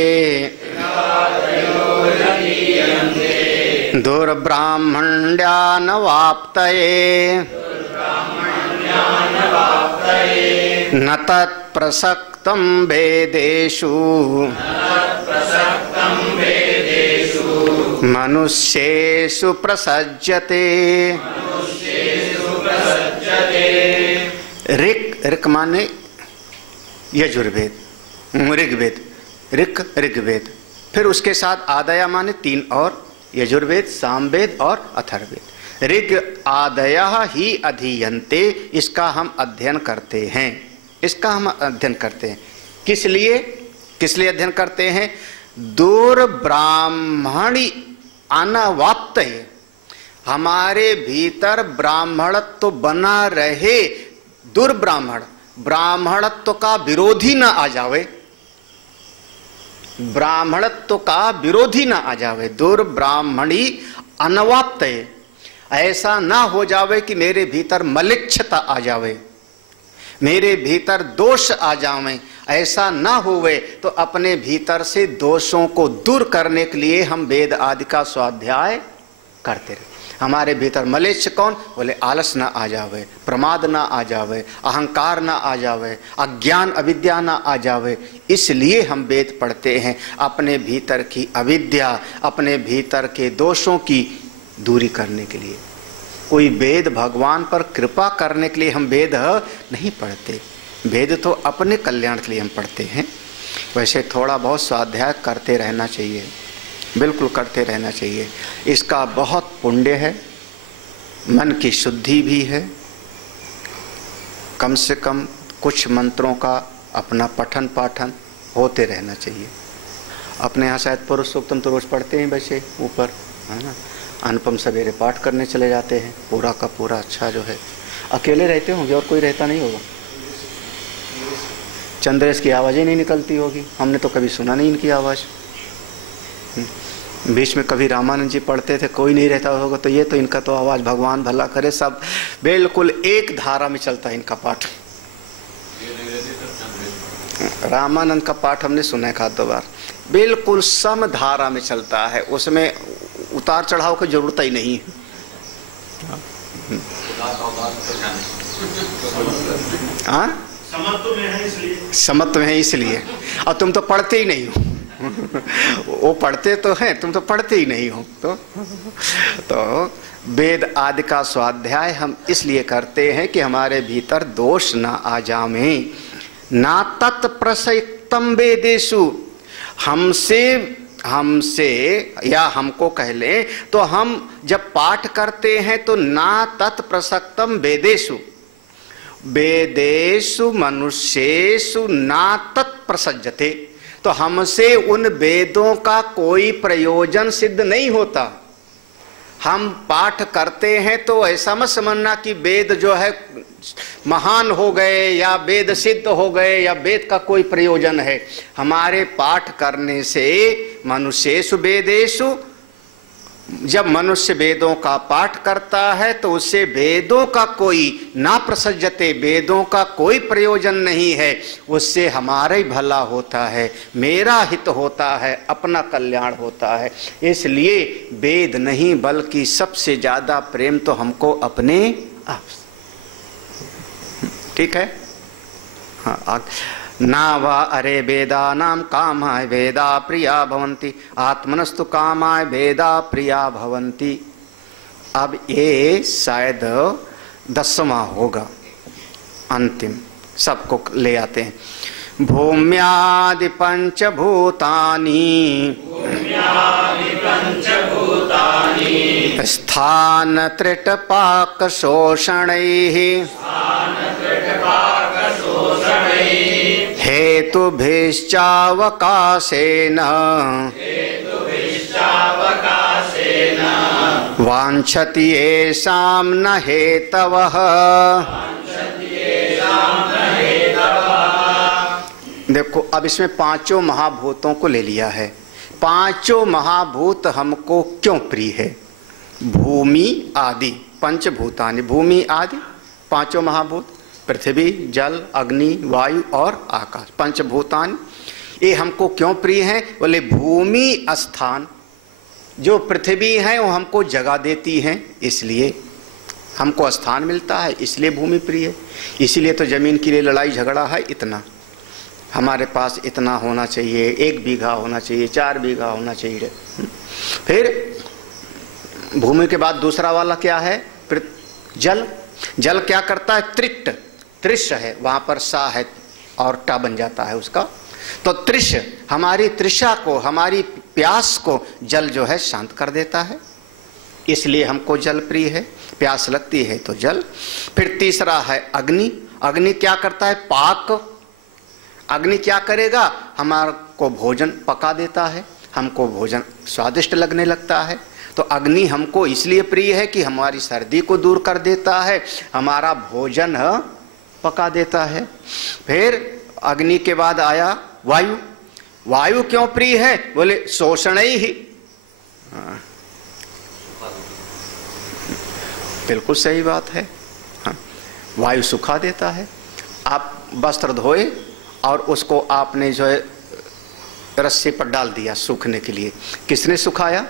दुर्ब्राह्मण्यानवाप्तये न तत्प्रसक्तं वेदेषु मनुष्येषु प्रसज्यते। ऋक् माने यजुर्वेद, ऋग्वेद, ऋग्वेद, फिर उसके साथ आदया माने 3 और, यजुर्वेद, सामवेद और अथर्ववेद। ऋग आदयः ही अधीयन्ते, इसका हम अध्ययन करते हैं, इसका हम अध्ययन करते हैं। किस लिए? किस लिए अध्ययन करते हैं? दुर्ब्राह्मणी अनवाप्त, हमारे भीतर ब्राह्मणत्व बना रहे, दुर्ब्राह्मण, ब्राह्मणत्व का विरोधी ना आ जावे, ब्राह्मणत्व का विरोधी ना आ जावे, दुर्ब्राह्मणी अनवाप्त, ऐसा ना हो जावे कि मेरे भीतर मलिच्छता आ जावे, मेरे भीतर दोष आ जावे, ऐसा ना होवे। तो अपने भीतर से दोषों को दूर करने के लिए हम वेद आदि का स्वाध्याय करते रहे। हमारे भीतर मलेच्छ कौन? बोले आलस ना आ जावे, प्रमाद ना आ जावे, अहंकार ना आ जावे, अज्ञान अविद्या ना आ जावे। इसलिए हम वेद पढ़ते हैं, अपने भीतर की अविद्या, अपने भीतर के दोषों की दूरी करने के लिए। कोई वेद भगवान पर कृपा करने के लिए हम वेद नहीं पढ़ते, वेद तो अपने कल्याण के लिए हम पढ़ते हैं। वैसे थोड़ा बहुत स्वाध्याय करते रहना चाहिए, बिल्कुल करते रहना चाहिए। इसका बहुत पुण्य है, मन की शुद्धि भी है। कम से कम कुछ मंत्रों का अपना पठन पाठन होते रहना चाहिए। अपने यहाँ शायद पुरुष सूक्तम तो रोज पढ़ते हैं, वैसे ऊपर है ना, अनुपम सवेरे पाठ करने चले जाते हैं, पूरा का पूरा। अच्छा जो है, अकेले रहते होंगे और कोई रहता नहीं होगा। चंद्रेश की आवाज़ ही नहीं निकलती होगी, हमने तो कभी सुना नहीं इनकी आवाज़। बीच में कभी रामानंद जी पढ़ते थे, कोई नहीं रहता होगा, तो ये तो इनका तो आवाज़ भगवान भला करे, सब बिल्कुल एक धारा में चलता है इनका पाठ। रामानंद का पाठ हमने सुना है 1-2 बार, बिल्कुल सम धारा में चलता है, उसमें उतार चढ़ाव की जरूरत ही नहीं है। हाँ, समत्व में है इसलिए, और तुम तो पढ़ते ही नहीं हो। वो पढ़ते तो हैं, तुम तो पढ़ते ही नहीं हो। तो वेद आदि का स्वाध्याय हम इसलिए करते हैं कि हमारे भीतर दोष ना आ जावे। ना तत्प्रसक्तम वेदेषु, हमसे या हमको कह ले तो हम जब पाठ करते हैं तो ना तत्प्रसक्तम वेदेषु, वेदेषु मनुष्येषु ना तत्प्रसज्यते, तो हमसे उन वेदों का कोई प्रयोजन सिद्ध नहीं होता। हम पाठ करते हैं तो ऐसा मत समझना कि वेद जो है महान हो गए या वेद सिद्ध हो गए या वेद का कोई प्रयोजन है। हमारे पाठ करने से मनुष्येषु वेदेषु, जब मनुष्य वेदों का पाठ करता है तो उससे वेदों का कोई ना प्रसज्जते, वेदों का कोई प्रयोजन नहीं है, उससे हमारा ही भला होता है, मेरा हित होता है, अपना कल्याण होता है। इसलिए वेद नहीं बल्कि सबसे ज्यादा प्रेम तो हमको अपने आप। ठीक है, हाँ। ना वा अरे वेदानां कामाय वेदा प्रिया भवन्ति, आत्मनस्तु कामाय वेदा प्रिया भवन्ति। अब ये शायद 10वां होगा, अंतिम, सबको ले आते हैं। भूम्यादि पंचभूतानि स्थान त्रिटपाक शोषणैः हेतुभिश्चावकाशेन वाञ्छति येषां न हेतवः। देखो अब इसमें पांचों महाभूतों को ले लिया है। पांचों महाभूत हमको क्यों प्रिय है? भूमि आदि पंचभूतानि, भूमि आदि पांचों महाभूत, पृथ्वी, जल, अग्नि, वायु और आकाश, पंचभूतानि, ये हमको क्यों प्रिय है? बोले भूमि स्थान, जो पृथ्वी है वो हमको जगह देती है, इसलिए हमको स्थान मिलता है, इसलिए भूमि प्रिय है। इसीलिए तो जमीन के लिए लड़ाई झगड़ा है, इतना हमारे पास इतना होना चाहिए, 1 बीघा होना चाहिए, 4 बीघा होना चाहिए। फिर भूमि के बाद दूसरा वाला क्या है? जल। जल क्या करता है? तृष्ट, तृष्ण है, वहां पर सा है और टा बन जाता है उसका। तो तृष्ण, हमारी तृषा को, हमारी प्यास को जल जो है शांत कर देता है, इसलिए हमको जल प्रिय है। प्यास लगती है तो जल। फिर तीसरा है अग्नि। अग्नि क्या करता है? पाक। अग्नि क्या करेगा? हमारे को भोजन पका देता है, हमको भोजन स्वादिष्ट लगने लगता है। तो अग्नि हमको इसलिए प्रिय है कि हमारी सर्दी को दूर कर देता है, हमारा भोजन पका देता है। फिर अग्नि के बाद आया वायु। वायु क्यों प्रिय है? बोले शोषण ही। बिल्कुल सही बात है। वायु सुखा देता है। आप वस्त्र धोए और उसको आपने जो है रस्सी पर डाल दिया सूखने के लिए, किसने सुखाया?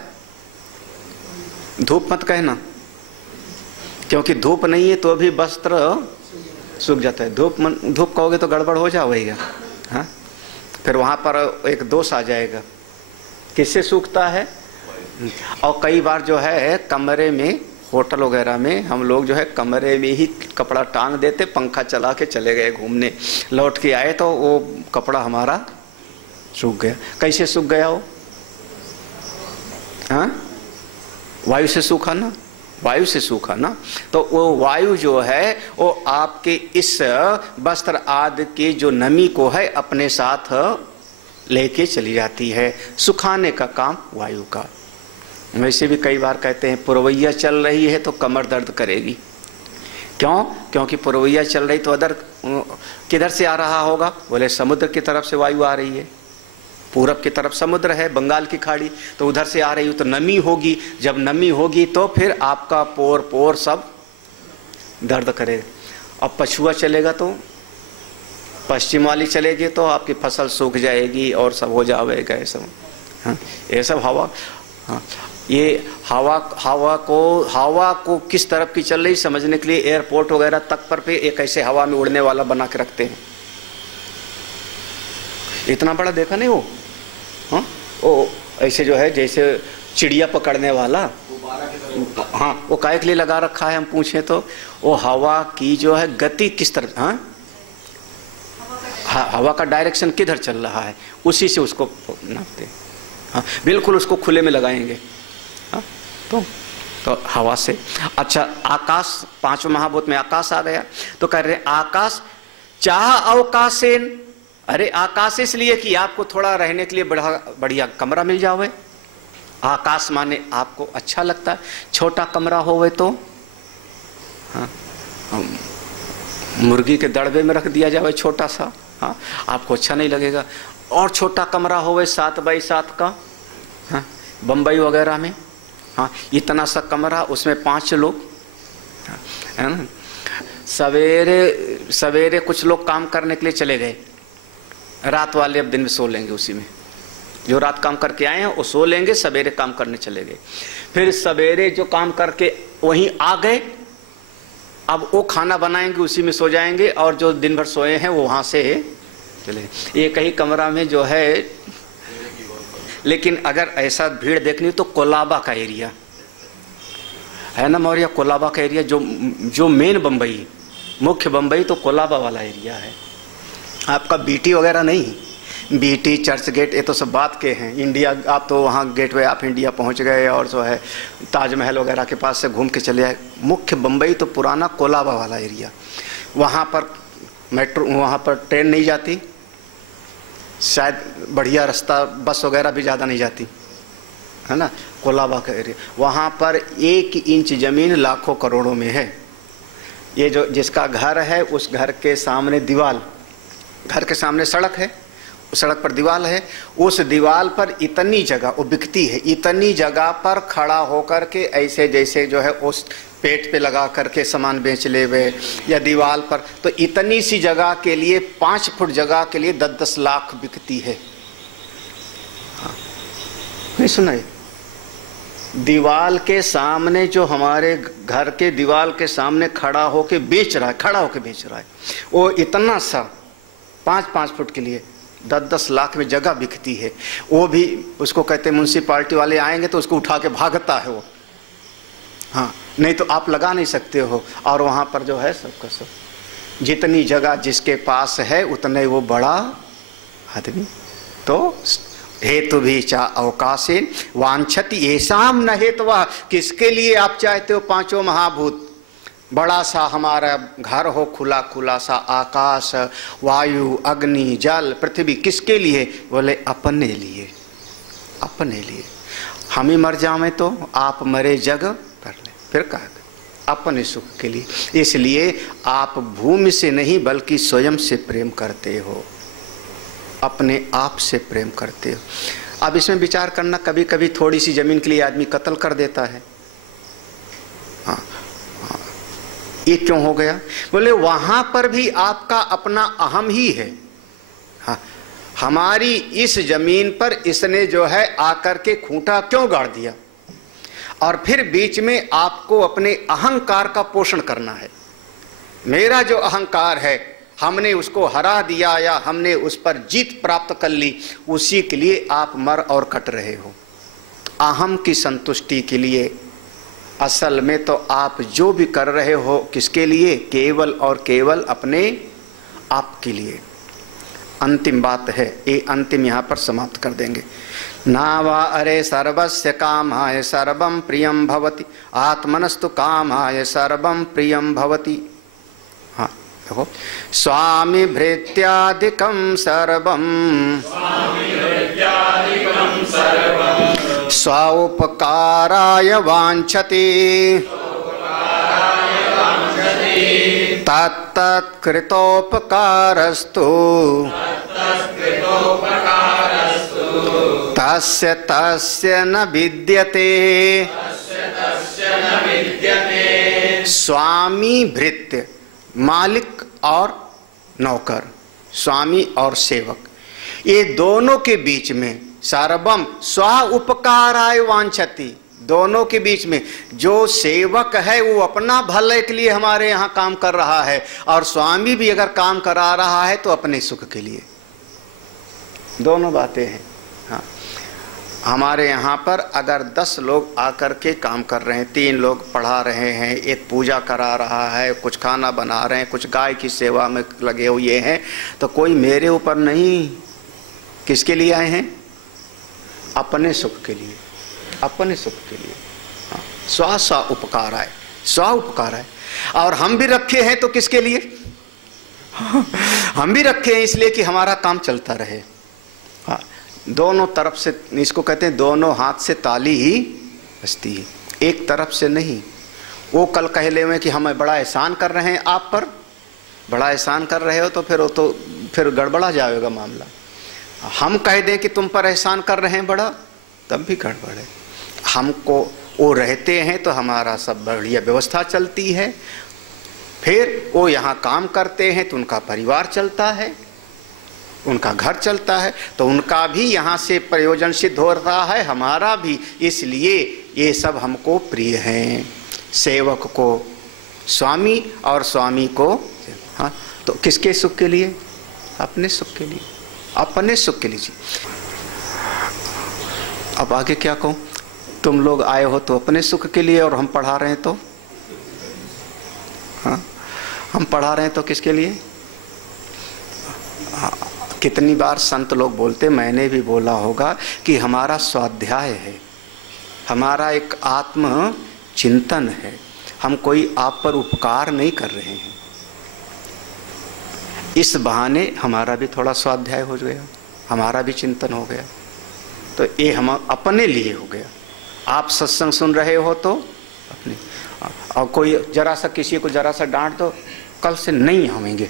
धूप मत कहना, क्योंकि धूप नहीं है तो भी वस्त्र सूख जाता है। धूप कहोगे तो गड़बड़ हो जाएगा, हाँ, फिर वहाँ पर एक दोष आ जाएगा। किससे सूखता है? और कई बार जो है कमरे में, होटल वगैरह में हम लोग जो है कमरे में ही कपड़ा टांग देते, पंखा चला के चले गए घूमने, लौट के आए तो वो कपड़ा हमारा सूख गया। कैसे सूख गया वो? हाँ, वायु से सूखा ना, वायु से सूखा ना। तो वो वायु जो है वो आपके इस वस्त्र आदि की जो नमी को है अपने साथ लेके चली जाती है, सुखाने का काम वायु का। वैसे भी कई बार कहते हैं पुरवैया चल रही है तो कमर दर्द करेगी। क्यों? क्योंकि पुरवैया चल रही तो अदर किधर से आ रहा होगा? बोले समुद्र की तरफ से वायु आ रही है, पूरब की तरफ समुद्र है, बंगाल की खाड़ी, तो उधर से आ रही हो तो नमी होगी। जब नमी होगी तो फिर आपका पोर पोर सब दर्द करेगा। अब पछुआ चलेगा तो, पश्चिम वाली चलेगी तो आपकी फसल सूख जाएगी और सब हो जाएगा। ये सब, हाँ, ये सब हवा, हाँ, ये हवा को किस तरफ की चल रही समझने के लिए एयरपोर्ट वगैरह तक पर पे एक ऐसे हवा में उड़ने वाला बना के रखते हैं। इतना बड़ा देखा नहीं वो, हाँ, वो ऐसे जो है जैसे चिड़िया पकड़ने वाला, हाँ, वो काहे के लिए लगा रखा है हम पूछें तो? वो हवा की जो है गति किस तरफ, हाँ, हवा का डायरेक्शन किधर चल रहा है उसी से उसको नापते हैं। हाँ, बिल्कुल उसको खुले में लगाएंगे, हाँ, तो हवा से। अच्छा, आकाश, पांचों महाभूत में आकाश आ गया तो कह रहे आकाश चाह अवकाशेन। अरे आकाश इसलिए कि आपको थोड़ा रहने के लिए बढ़िया कमरा मिल जावे। आकाश माने आपको अच्छा लगता है, छोटा कमरा होवे तो, हाँ, मुर्गी के दड़बे में रख दिया जावे छोटा सा, हाँ, आपको अच्छा नहीं लगेगा। और छोटा कमरा होवे 7 बाई 7 का, हाँ, बम्बई वगैरह में, हाँ, इतना सा कमरा, उसमें 5 लोग, है ना। सवेरे सवेरे कुछ लोग काम करने के लिए चले गए, रात वाले अब दिन में सो लेंगे उसी में। जो रात काम करके आए हैं वो सो लेंगे, सवेरे काम करने चले गए। फिर सवेरे जो काम करके वहीं आ गए, अब वो खाना बनाएंगे उसी में सो जाएंगे, और जो दिन भर सोए हैं वो वहाँ से चले। एक ही कमरा में जो है। लेकिन अगर ऐसा भीड़ देखनी तो कोलाबा का एरिया है ना मौर्य, कोलाबा का एरिया जो मेन बम्बई, मुख्य बम्बई तो कोलाबा वाला एरिया है। आपका बीटी वगैरह नहीं, बीटी, चर्च गेट, ये तो सब बात के हैं। इंडिया, आप तो वहाँ गेटवे ऑफ इंडिया पहुँच गए और जो है ताजमहल वगैरह के पास से घूम के चले आए। मुख्य बम्बई तो पुराना कोलाबा वाला एरिया, वहाँ पर मेट्रो, वहाँ पर ट्रेन नहीं जाती, शायद बढ़िया रास्ता, बस वगैरह भी ज़्यादा नहीं जाती, है ना। कोलाबा का एरिया, वहाँ पर 1 इंच ज़मीन लाखों करोड़ों में है। ये जो जिसका घर है उस घर के सामने दीवार, घर के सामने सड़क है, सड़क पर दीवार है, उस दीवार पर इतनी जगह वो बिकती है, इतनी जगह पर खड़ा होकर के ऐसे जैसे जो है उस पेट पे लगा करके सामान बेच ले वे, या दीवार पर, तो इतनी सी जगह के लिए 5 फुट जगह के लिए 10-10 लाख बिकती है। हाँ, नहीं सुना है? दीवार के सामने जो हमारे घर के दीवार के सामने खड़ा होके बेच रहा है, खड़ा होके बेच रहा है, वो इतना सा 5-5 फुट के लिए 10-10 लाख में जगह बिकती है। वो भी उसको कहते हैं म्यूनसिपालिटी वाले आएंगे तो उसको उठा के भागता है वो। हाँ, नहीं तो आप लगा नहीं सकते हो। और वहाँ पर जो है सबका सब जितनी जगह जिसके पास है उतने वो बड़ा आदमी। तो हेतु भी चा अवकाशे वांछति येषाम न हेतुवा, किसके लिए आप चाहते हो पांचों महाभूत? बड़ा सा हमारा घर हो, खुला खुला सा आकाश, वायु, अग्नि, जल, पृथ्वी, किसके लिए? बोले अपने लिए, अपने लिए। हम ही मर जावे तो आप मरे जग कर ले, फिर कहा अपने सुख के लिए। इसलिए आप भूमि से नहीं बल्कि स्वयं से प्रेम करते हो, अपने आप से प्रेम करते हो। अब इसमें विचार करना, कभी कभी थोड़ी सी जमीन के लिए आदमी कत्ल कर देता है। हाँ, ये क्यों हो गया? बोले वहां पर भी आपका अपना अहम ही है। हाँ, हमारी इस जमीन पर इसने जो है आकर के खूंटा क्यों गाड़ दिया? और फिर बीच में आपको अपने अहंकार का पोषण करना है। मेरा जो अहंकार है हमने उसको हरा दिया या हमने उस पर जीत प्राप्त कर ली, उसी के लिए आप मर और कट रहे हो, अहम की संतुष्टि के लिए। असल में तो आप जो भी कर रहे हो किसके लिए? केवल और केवल अपने आप के लिए। अंतिम बात है, ये अंतिम यहाँ पर समाप्त कर देंगे। नावा अरे सर्वस्य कामाय सर्वं प्रियं भवति, आत्मनस्तु कामाय सर्वं प्रियं भवति। हाँ देखो, स्वामी भृत्यादिकं सर्वं स्वोपकाराय वाञ्छति, तत्तत्कृतोपकारस्तु तस्य तस्य न विद्यते। स्वामी भृत्य, मालिक और नौकर, स्वामी और सेवक, ये दोनों के बीच में सर्वम स्व उपकाराय वांछति, दोनों के बीच में जो सेवक है वो अपना भले के लिए हमारे यहाँ काम कर रहा है, और स्वामी भी अगर काम करा रहा है तो अपने सुख के लिए। दोनों बातें हैं। हाँ, हमारे यहाँ पर अगर 10 लोग आकर के काम कर रहे हैं, 3 लोग पढ़ा रहे हैं, एक पूजा करा रहा है, कुछ खाना बना रहे हैं, कुछ गाय की सेवा में लगे हुए हैं, तो कोई मेरे ऊपर नहीं, किसके लिए आए हैं? अपने सुख के लिए, अपने सुख के लिए। हाँ, स्व उपकार आए, स्व उपकार आए। और हम भी रखे हैं तो किसके लिए? हम भी रखे हैं इसलिए कि हमारा काम चलता रहे। हाँ, दोनों तरफ से, इसको कहते हैं दोनों हाथ से ताली ही बजती है, एक तरफ से नहीं। वो कल कह ले में कि हम बड़ा एहसान कर रहे हैं आप पर, बड़ा एहसान कर रहे हो, तो फिर गड़बड़ा जाएगा मामला। हम कह दें कि तुम पर एहसान कर रहे हैं बड़ा, तब भी गड़बड़ है। हमको वो रहते हैं तो हमारा सब बढ़िया व्यवस्था चलती है, फिर वो यहाँ काम करते हैं तो उनका परिवार चलता है, उनका घर चलता है, तो उनका भी यहाँ से प्रयोजन सिद्ध हो रहा है, हमारा भी। इसलिए ये सब हमको प्रिय हैं। सेवक को स्वामी और स्वामी को, हाँ, तो किसके सुख के लिए? अपने सुख के लिए, अपने सुख के लिए जी। अब आगे क्या कहूँ? तुम लोग आए हो तो अपने सुख के लिए, और हम पढ़ा रहे हैं तो, हाँ, हम पढ़ा रहे हैं तो किसके लिए? हाँ, कितनी बार संत लोग बोलते, मैंने भी बोला होगा, कि हमारा स्वाध्याय है, हमारा एक आत्म चिंतन है, हम कोई आप पर उपकार नहीं कर रहे हैं। इस बहाने हमारा भी थोड़ा स्वाध्याय हो गया, हमारा भी चिंतन हो गया, तो ये हम अपने लिए हो गया। आप सत्संग सुन रहे हो तो अपने, और कोई जरा सा किसी को जरा सा डांट दो, कल से नहीं आवेंगे,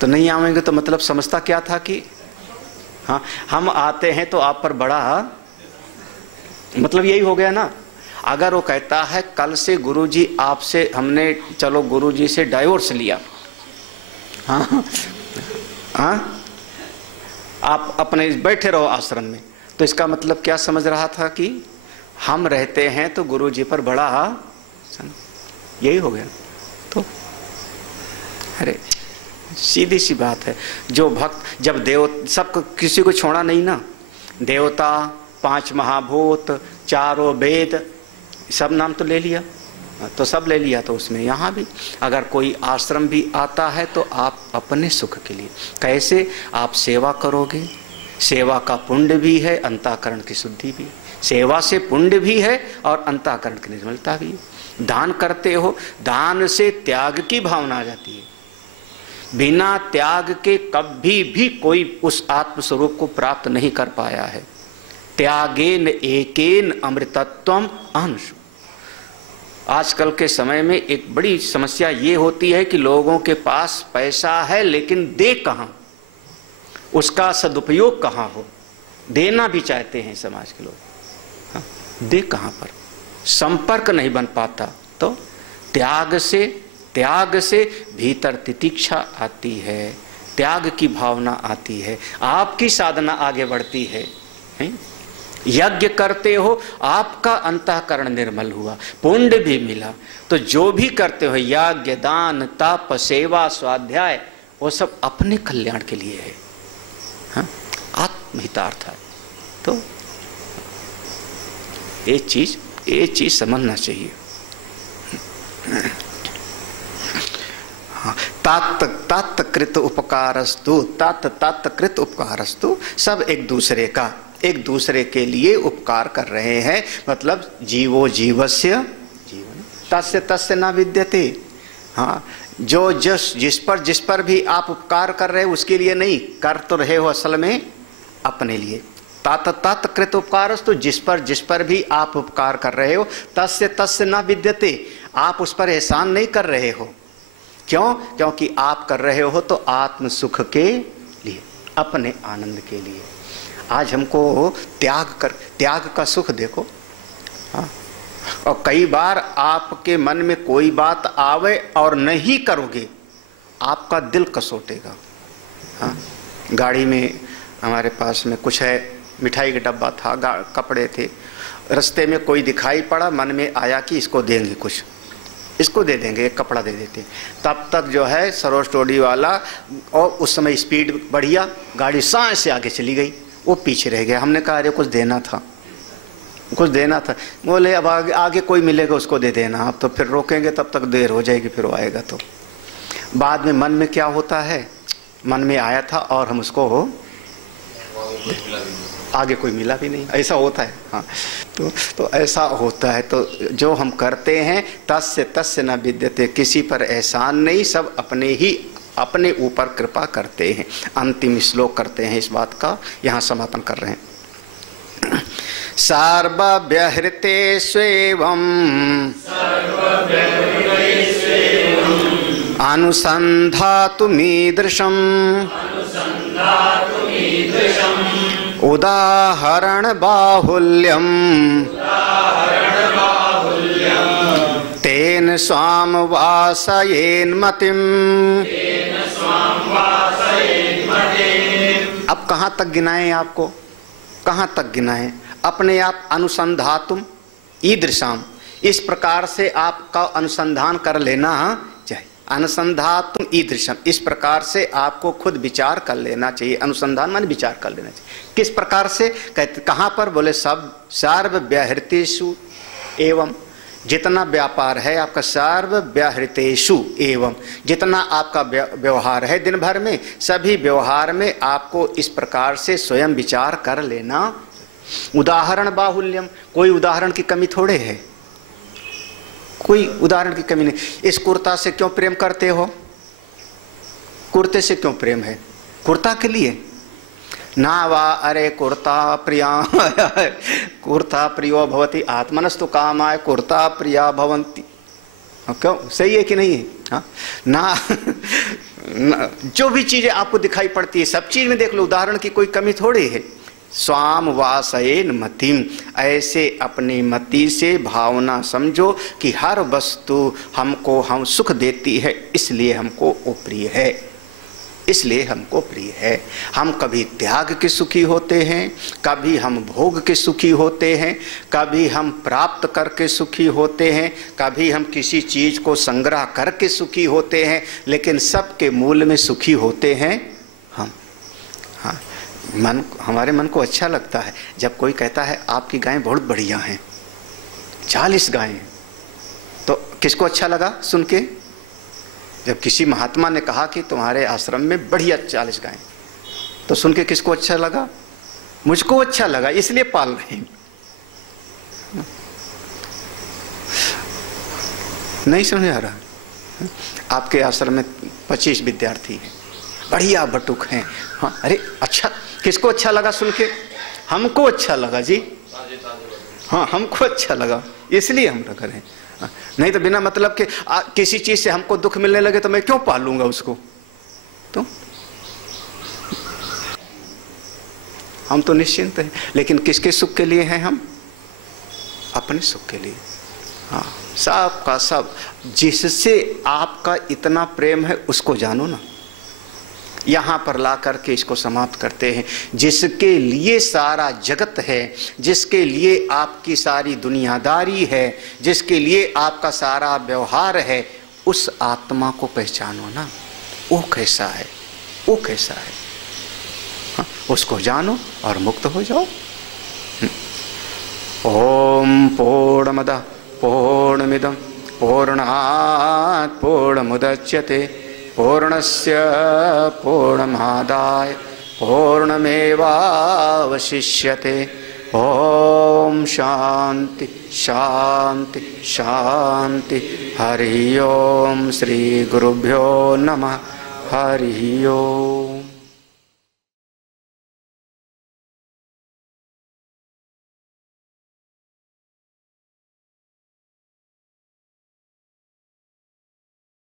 तो नहीं आवेंगे तो मतलब समझता क्या था कि हाँ, हम आते हैं तो आप पर बड़ा, मतलब यही हो गया ना। अगर वो कहता है कल से गुरुजी आपसे हमने, चलो गुरुजी से डाइवोर्स लिया, हाँ हाँ, आप अपने बैठे रहो आश्रम में, तो इसका मतलब क्या समझ रहा था कि हम रहते हैं तो गुरुजी पर बड़ा, यही हो गया। तो अरे सीधी सी बात है, जो भक्त जब देव सबको किसी को छोड़ा नहीं ना, देवता, 5 महाभूत, 4 वेद, सब नाम तो ले लिया, तो सब ले लिया। तो उसमें यहाँ भी अगर कोई आश्रम भी आता है तो आप अपने सुख के लिए, कैसे आप सेवा करोगे, सेवा का पुण्य भी है, अंतःकरण की शुद्धि भी, सेवा से पुण्य भी है और अंतःकरण की निर्मलता भी है। दान करते हो, दान से त्याग की भावना आ जाती है। बिना त्याग के कभी भी कोई उस आत्मस्वरूप को प्राप्त नहीं कर पाया है। त्यागेन एकेन अमृतत्वम अंशु। आजकल के समय में एक बड़ी समस्या ये होती है कि लोगों के पास पैसा है लेकिन दे कहाँ, उसका सदुपयोग कहाँ हो। देना भी चाहते हैं समाज के लोग, हाँ, दे कहाँ पर, संपर्क नहीं बन पाता। तो त्याग से भीतर तितिक्षा आती है, त्याग की भावना आती है, आपकी साधना आगे बढ़ती है। यज्ञ करते हो, आपका अंतःकरण निर्मल हुआ, पुण्य भी मिला। तो जो भी करते हो, यज्ञ, दान, तप, सेवा, स्वाध्याय, वो सब अपने कल्याण के लिए है, हाँ? आत्महितार्थ है। तो ये चीज समझना चाहिए। तत्कृत उपकारस्तु, तत्कृत उपकारस्तु, सब एक दूसरे के लिए उपकार कर रहे हैं। मतलब जीवो जीवस्य जीवन तस्य तस्य न विद्यते। हाँ, जो जिस पर भी आप उपकार कर रहे हो उसके लिए नहीं, कर तो रहे हो असल में अपने लिए। तत्कृत उपकारस्तु, जिस पर भी आप उपकार कर रहे हो, तस्य तस्य न विद्यते, आप उस पर एहसान नहीं कर रहे हो। क्यों? क्योंकि आप कर रहे हो तो आत्म सुख के लिए, अपने आनंद के लिए। आज हमको त्याग का सुख देखो, हाँ? और कई बार आपके मन में कोई बात आवे और नहीं करोगे, आपका दिल कसोटेगा। हाँ, गाड़ी में हमारे पास में कुछ है, मिठाई का डब्बा था, कपड़े थे, रास्ते में कोई दिखाई पड़ा, मन में आया कि इसको देंगे, कुछ इसको दे देंगे, एक कपड़ा दे देते। तब तक जो है सरोज टोडी वाला, और उस समय स्पीड बढ़िया, गाड़ी सांस से आगे चली गई, वो पीछे रह गया। हमने कहा अरे कुछ देना था। बोले अब आगे कोई मिलेगा उसको दे देना। अब तो फिर रोकेंगे तब तक देर हो जाएगी, फिर वो आएगा। तो बाद में मन में क्या होता है, मन में आया था और हम उसको आगे कोई मिला भी नहीं, ऐसा होता है। हाँ, तो ऐसा होता है। तो जो हम करते हैं तस्य तस्य न विद्यते, किसी पर एहसान नहीं, सब अपने ऊपर कृपा करते हैं। अंतिम श्लोक करते हैं इस बात का, यहाँ समापन कर रहे हैं। सर्वव्यहृते स्वेवम् अनुसन्धातुमीदृशम् उदाहरण बाहुल्यम् तेन स्वाम वासयेन्मतिम्। अब कहाँ तक गिनाएं आपको, कहाँ तक गिनाएं? अपने आप अनुसंधातुम ईदृशाम, इस प्रकार से आपका अनुसंधान कर लेना चाहिए। अनुसंधातुम ईदृशम, इस प्रकार से आपको खुद विचार कर लेना चाहिए। अनुसंधान माने विचार कर लेना चाहिए। किस प्रकार से कहते, कहाँ पर? बोले सब सर्व व्याहृतेषु एवं, जितना व्यापार है आपका, सर्व व्याहृतेषु एवं, जितना आपका व्यवहार है दिन भर में, सभी व्यवहार में आपको इस प्रकार से स्वयं विचार कर लेना। उदाहरण बाहुल्यम, कोई उदाहरण की कमी थोड़े है, कोई उदाहरण की कमी नहीं। इस कुर्ता से क्यों प्रेम करते हो? कुर्ते से क्यों प्रेम है? कुर्ता के लिए ना वा, अरे कुर्ता प्रिया कुर्ता प्रियो भवति आत्मनस्तु कामाय कुर्ता प्रिया भवन्ति। क्यों, सही है कि नहीं है? हाँ ना, ना जो भी चीजें आपको दिखाई पड़ती है सब चीज में देख लो, उदाहरण की कोई कमी थोड़ी है। स्वाम वासयेन मतिम, ऐसे अपनी मति से भावना समझो कि हर वस्तु हमको हम सुख देती है, इसलिए हमको वो प्रिय है, इसलिए हमको प्रिय है। हम कभी त्याग के सुखी होते हैं, कभी हम भोग के सुखी होते हैं, कभी हम प्राप्त करके सुखी होते हैं, कभी हम किसी चीज को संग्रह करके सुखी होते हैं, लेकिन सबके मूल में सुखी होते हैं हम। हाँ, मन, हमारे मन को अच्छा लगता है जब कोई कहता है आपकी गायें बहुत बढ़िया हैं, 40 गायें, तो किसको अच्छा लगा सुन के? जब किसी महात्मा ने कहा कि तुम्हारे आश्रम में बढ़िया 40 गायें, तो सुन के किसको अच्छा लगा? मुझको अच्छा लगा, इसलिए पाल रहे हैं। नहीं समझ आ रहा? आपके आश्रम में 25 विद्यार्थी हैं, बढ़िया बटुक हैं। हाँ, अरे अच्छा, किसको अच्छा लगा सुन के? हमको अच्छा लगा जी। हाँ, हमको अच्छा लगा, इसलिए हम रख रहे हैं। नहीं तो बिना मतलब के किसी चीज से हमको दुख मिलने लगे तो मैं क्यों पालूंगा उसको? तो हम तो निश्चिंत हैं, लेकिन किसके सुख के लिए हैं हम? अपने सुख के लिए। हाँ, सब का सब, जिससे आपका इतना प्रेम है उसको जानो ना। यहाँ पर ला करके इसको समाप्त करते हैं। जिसके लिए सारा जगत है, जिसके लिए आपकी सारी दुनियादारी है, जिसके लिए आपका सारा व्यवहार है, उस आत्मा को पहचानो ना। वो कैसा है, वो कैसा है? हाँ, उसको जानो और मुक्त हो जाओ। ओम पूर्णमदः पूर्णमिदं पूर्णात् पूर्णमुदच्यते पूर्णस्य पूर्णमादाय पूर्णमेवावशिष्यते। ओम शांति शांति शांति। हरि ओम। श्री गुरुभ्यो नमः। हरि ओम।